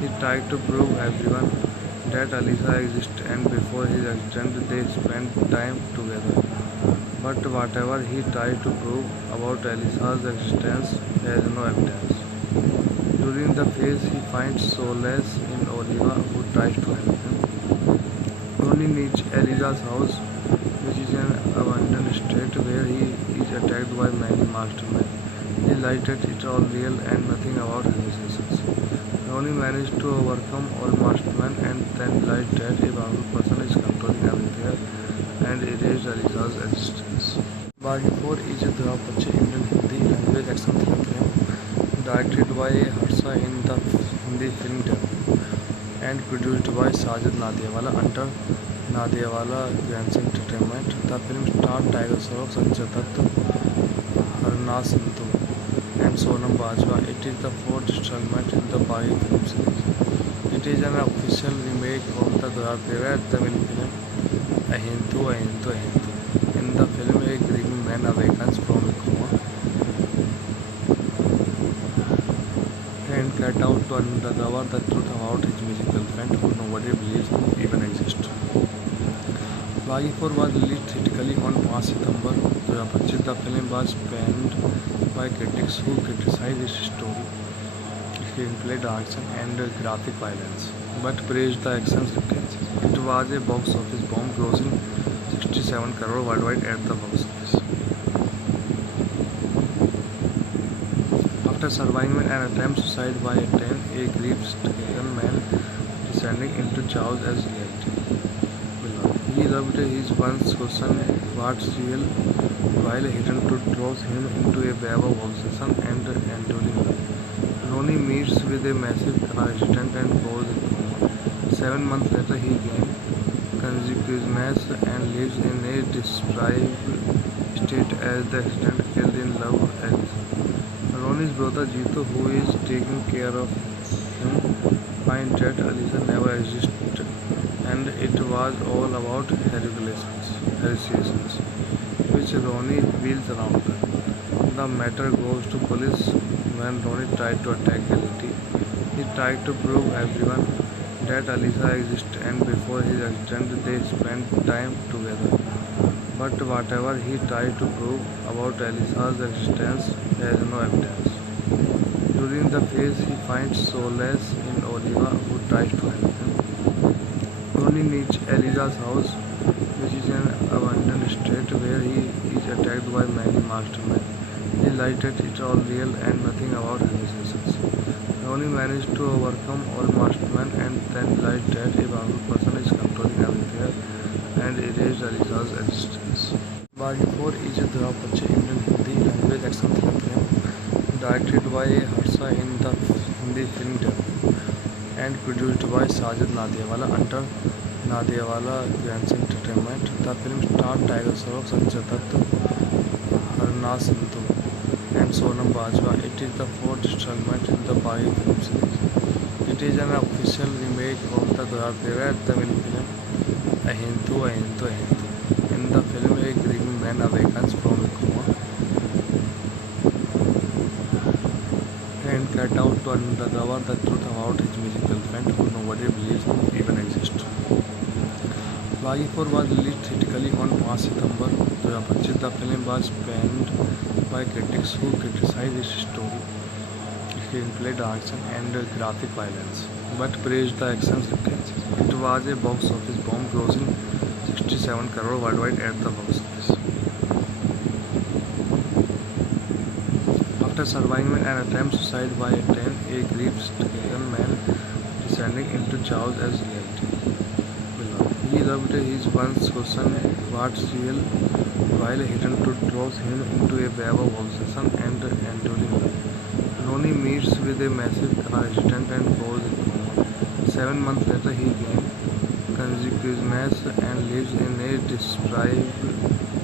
He tried to prove everyone that Alisa exists, and before his accident they spent time together. But whatever he tried to prove about Alisa's existence, there is no evidence. During the phase, he finds solace in Oliva, who tries to help him. Ronnie reaches Elisa's house, which is an abandoned estate where he is attacked by many mastermen. He lies that it's all real and nothing about hallucinations. Ronnie managed to overcome all mastermen and then realized that a powerful person is controlling everything and erased Alisa's existence. Baghi 4 is a 2025 Indian Hindi language action thriller film directed by Harsha in the Hindi film debut and produced by Sajid Nadiawala under Nadiawala Grants Entertainment. The film starred Tiger Shroff, Sanjay Dutt, Harna Sandhu, and Sonam Bajwa. It is the fourth installment in the Baghi film series. It is an official remake of the Dwarapera Tamil film Ahindu Ahindu Ahindu. In the film, a grieving man awakens from a coma and set out to uncover the truth about his musical friend who nobody believes even exists. Baghi 4 was released theatrically on 5 September 2025. The film was panned by critics who criticized its story, screenplay, direction, and graphic violence, but praised the action sequences. It was a box office bomb, grossing 67 crore worldwide at the box office. After surviving an attempt suicide by a train, a grief-stricken man descending into chaos as reality. He loved his once question what's real, while a hidden truth throws him into a web of obsession and enduring love. Ronnie meets with a massive car accident and goes into coma. 7 months later, he gains consciousness and lives in a deprived state as the accident killed in love ends. Ronnie's brother Jeetu, who is taking care of him, finds that Alisa never existed, and it was all about hallucinations, which Ronnie wheels around her. The matter goes to police when Ronnie tried to attack Elity. He tried to prove everyone that Alisa exists, and before his accident they spent time together. But whatever he tried to prove about Alisa's existence, there is no evidence. During the phase, he finds solace in Oliva, who tries to help him. Ronnie reaches Elisa's house, which is an abandoned estate where he is attacked by many mastermen. He lies that it's all real and nothing about hallucinations. Ronnie managed to overcome all mastermen and then realized that a powerful person is controlling everything and erased Alisa's existence. Baghi 4 is a Dhruv Pache Indian Hindi language action thriller film directed by Harsha in the Hindi film debut and produced by Sajid Nadiawala under Nadiawala Grants Entertainment. The film starred Tiger Shroff, Sanjay Dutt, Harna Sandhu, and Sonam Bajwa. It is the fourth installment in the Baghi film series. It is an official remake of the Dwarapera Tamil film Ahindu Ahindu Ahindu. In the film, a grieving man awakens from a coma and set out to uncover the truth about his musical friend who nobody believes even exists. Baghi 4 was released theatrically on 5 September 2025. The film was panned by critics who criticized its story, screenplay, direction, and graphic violence, but praised the action sequences. It was a box office bomb, grossing 67 crore worldwide at the box office. After surviving an attempt suicide by a train, a grief-stricken man descending into chaos as reality. He loved his once question what's real, while a hidden truth throws him into a web of obsession and enduring love. Ronnie meets with a massive car accident and goes into coma. 7 months later, he gains consciousness and lives in a deprived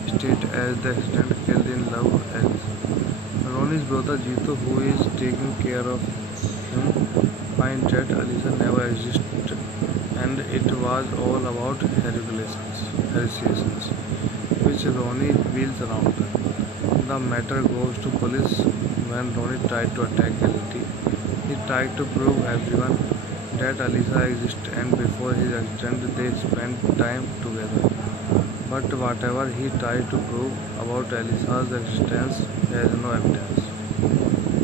state as the accident killed in love ends. Ronnie's brother Jeetu, who is taking care of him, finds that Alisa never existed, and it was all about hallucinations, which Ronnie wheels around her. The matter goes to police when Ronnie tried to attack Elity. He tried to prove everyone that Alisa exists, and before his accident they spent time together. But whatever he tried to prove about Alisa's existence, there is no evidence.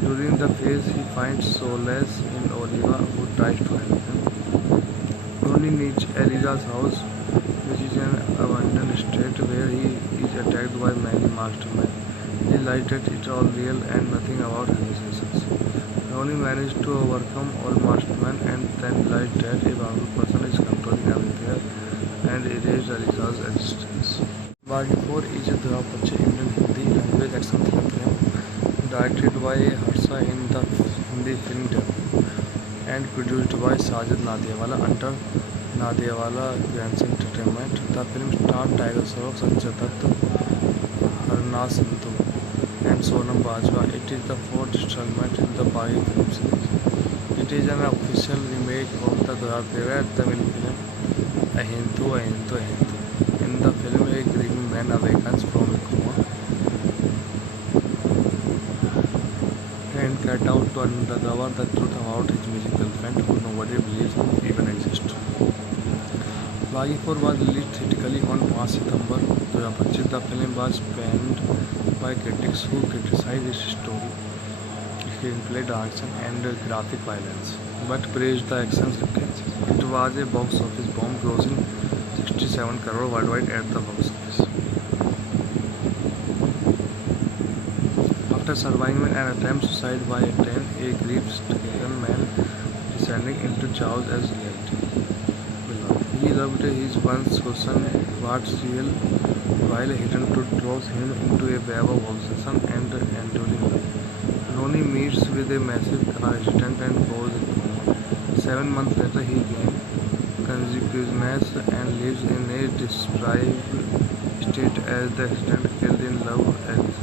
During the phase, he finds solace in Oliva, who tries to help him. Ronnie reaches Elisa's house, which is an abandoned estate where he is attacked by many mastermen. He lies that it's all real and nothing about hallucinations. Ronnie managed to overcome all mastermen and then realized that a powerful person is controlling everything and erased Alisa's existence. Baghi 4 is a Dhruv Pache Indian Hindi language action thriller film directed by Harsha in the Hindi film debut and produced by Sajid Nadiawala under Nadiawala Grants Entertainment. The film starred Tiger Shroff, Sanjay Dutt, Harnaaz Sandhu, and Sonam Bajwa. It is the fourth installment in the Baghi film series. It is an official remake of the 2013 Tamil film Ahintu Ahintu Ahintu. In the film, a grieving man awakens from a coma and cat out to uncover the truth about his musical friend who nobody believes even exists. Baghi 4 was released theatrically on 5 September 2025. The film was panned by critics who criticized its story, screenplay, direction, and graphic violence, but praised the action sequences. It was a box office bomb, grossing 67 crore worldwide at the box office. After surviving an attempt suicide by a train, a grief-stricken man descending into chaos as reality. He loved his once chosen what's real, while a hidden truth throws him into a web of obsession and enduring life. Ronnie meets with a massive car accident and goes into coma. 7 months later, he gains consciousness and lives in a deprived state as the accident killed in love Alice.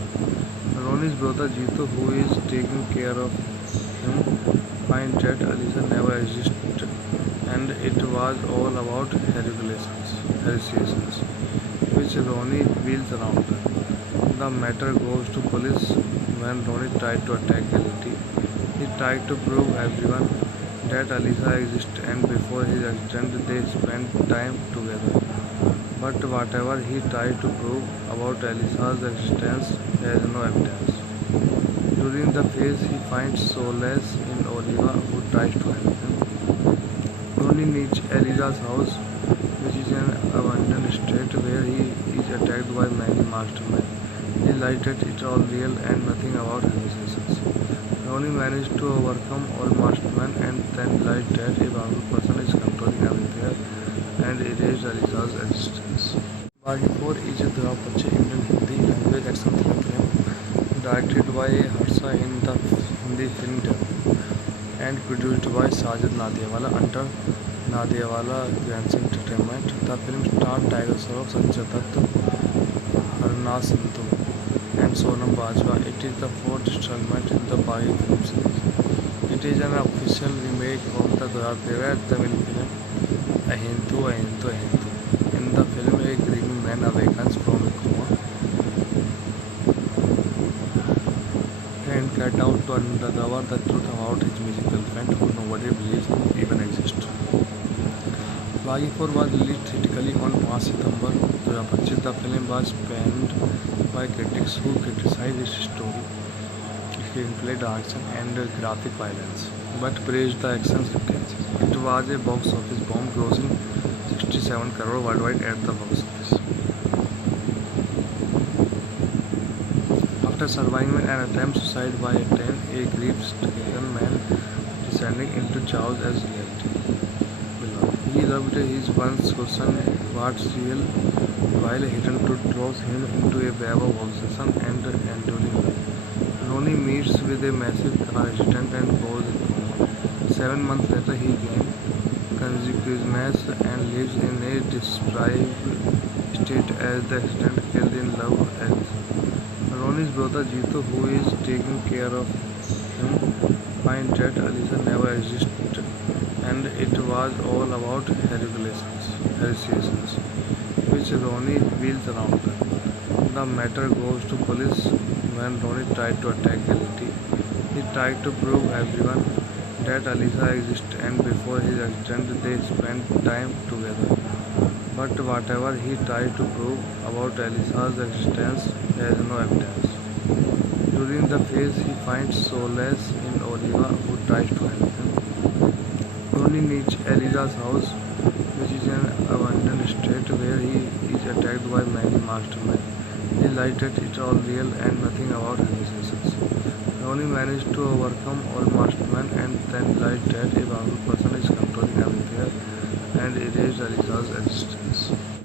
Ronnie's brother Jeetu, who is taking care of him, finds that Alisa never existed, and it was all about hallucinations, which Ronnie wheels around. The matter goes to police when Ronnie tried to attack Reality. He tried to prove everyone that Alisa exists, and before his accident they spent time together. But whatever he tried to prove about Alisa's existence has no evidence. During the phase, he finds solace in Oliva, who tries to help him. Ronnie needs Elisa's house, which is an abandoned estate where he is attacked by many mastermen. He lies that it's all real and nothing about hallucinations. Ronnie managed to overcome all mastermen and then realized that a powerful person is controlling everywhere and erased Elisa's existence. Baghi 4 is a 2025 Indian Hindi language action thriller film directed by Harsha in the Hindi film debut and produced by Sajid Nadiawala under Nadiawala Grants Entertainment. The film starred Tiger Shroff, Sanjay Dutt, Harnaaz Sandhu, and Sonam Bajwa. It is the fourth installment in the Baghi film series. It is an official remake of the 2013 Tamil film Ahintu Ahintu Ahintu. In the film, a grieving man awakens from a coma and cat out to uncover the truth about his musical friend who nobody believes even exists. Baghi 4 was released theatrically on 5 September 2025. The film was panned by critics who criticized its story, screenplay, direction, and graphic violence, but praised the action sequences. It was a box office bomb, grossing 67 crore worldwide at the box office. After surviving an attempt suicide by a train, a grief-stricken man descending into chaos as reality. He loved his once chosen what's real, while a hidden truth throws him into a web of obsession and enduring life. Ronnie meets with a massive car accident and goes into coma. 7 months later, he gains consciousness and lives in a deprived state as the accident killed in love Alice. Ronnie's brother Jeetu, who is taking care of him, finds that Alisa never existed, and it was all about hallucinations, which Ronnie wheels around. The matter goes to police when Ronnie tried to attack Reality. He tried to prove everyone that Alisa exists, and before his accident they spent time together. But whatever he tried to prove about Alisa's existence has no evidence. During the phase, he finds solace in Oliva, who tries to help him. Ronnie needs Elisa's house, which is an abandoned estate where he is attacked by many mastermen. He lies that it's all real and nothing about hallucinations. Ronnie managed to overcome all mastermen and then realized that a powerful person is controlling everywhere and erased Elisa's existence.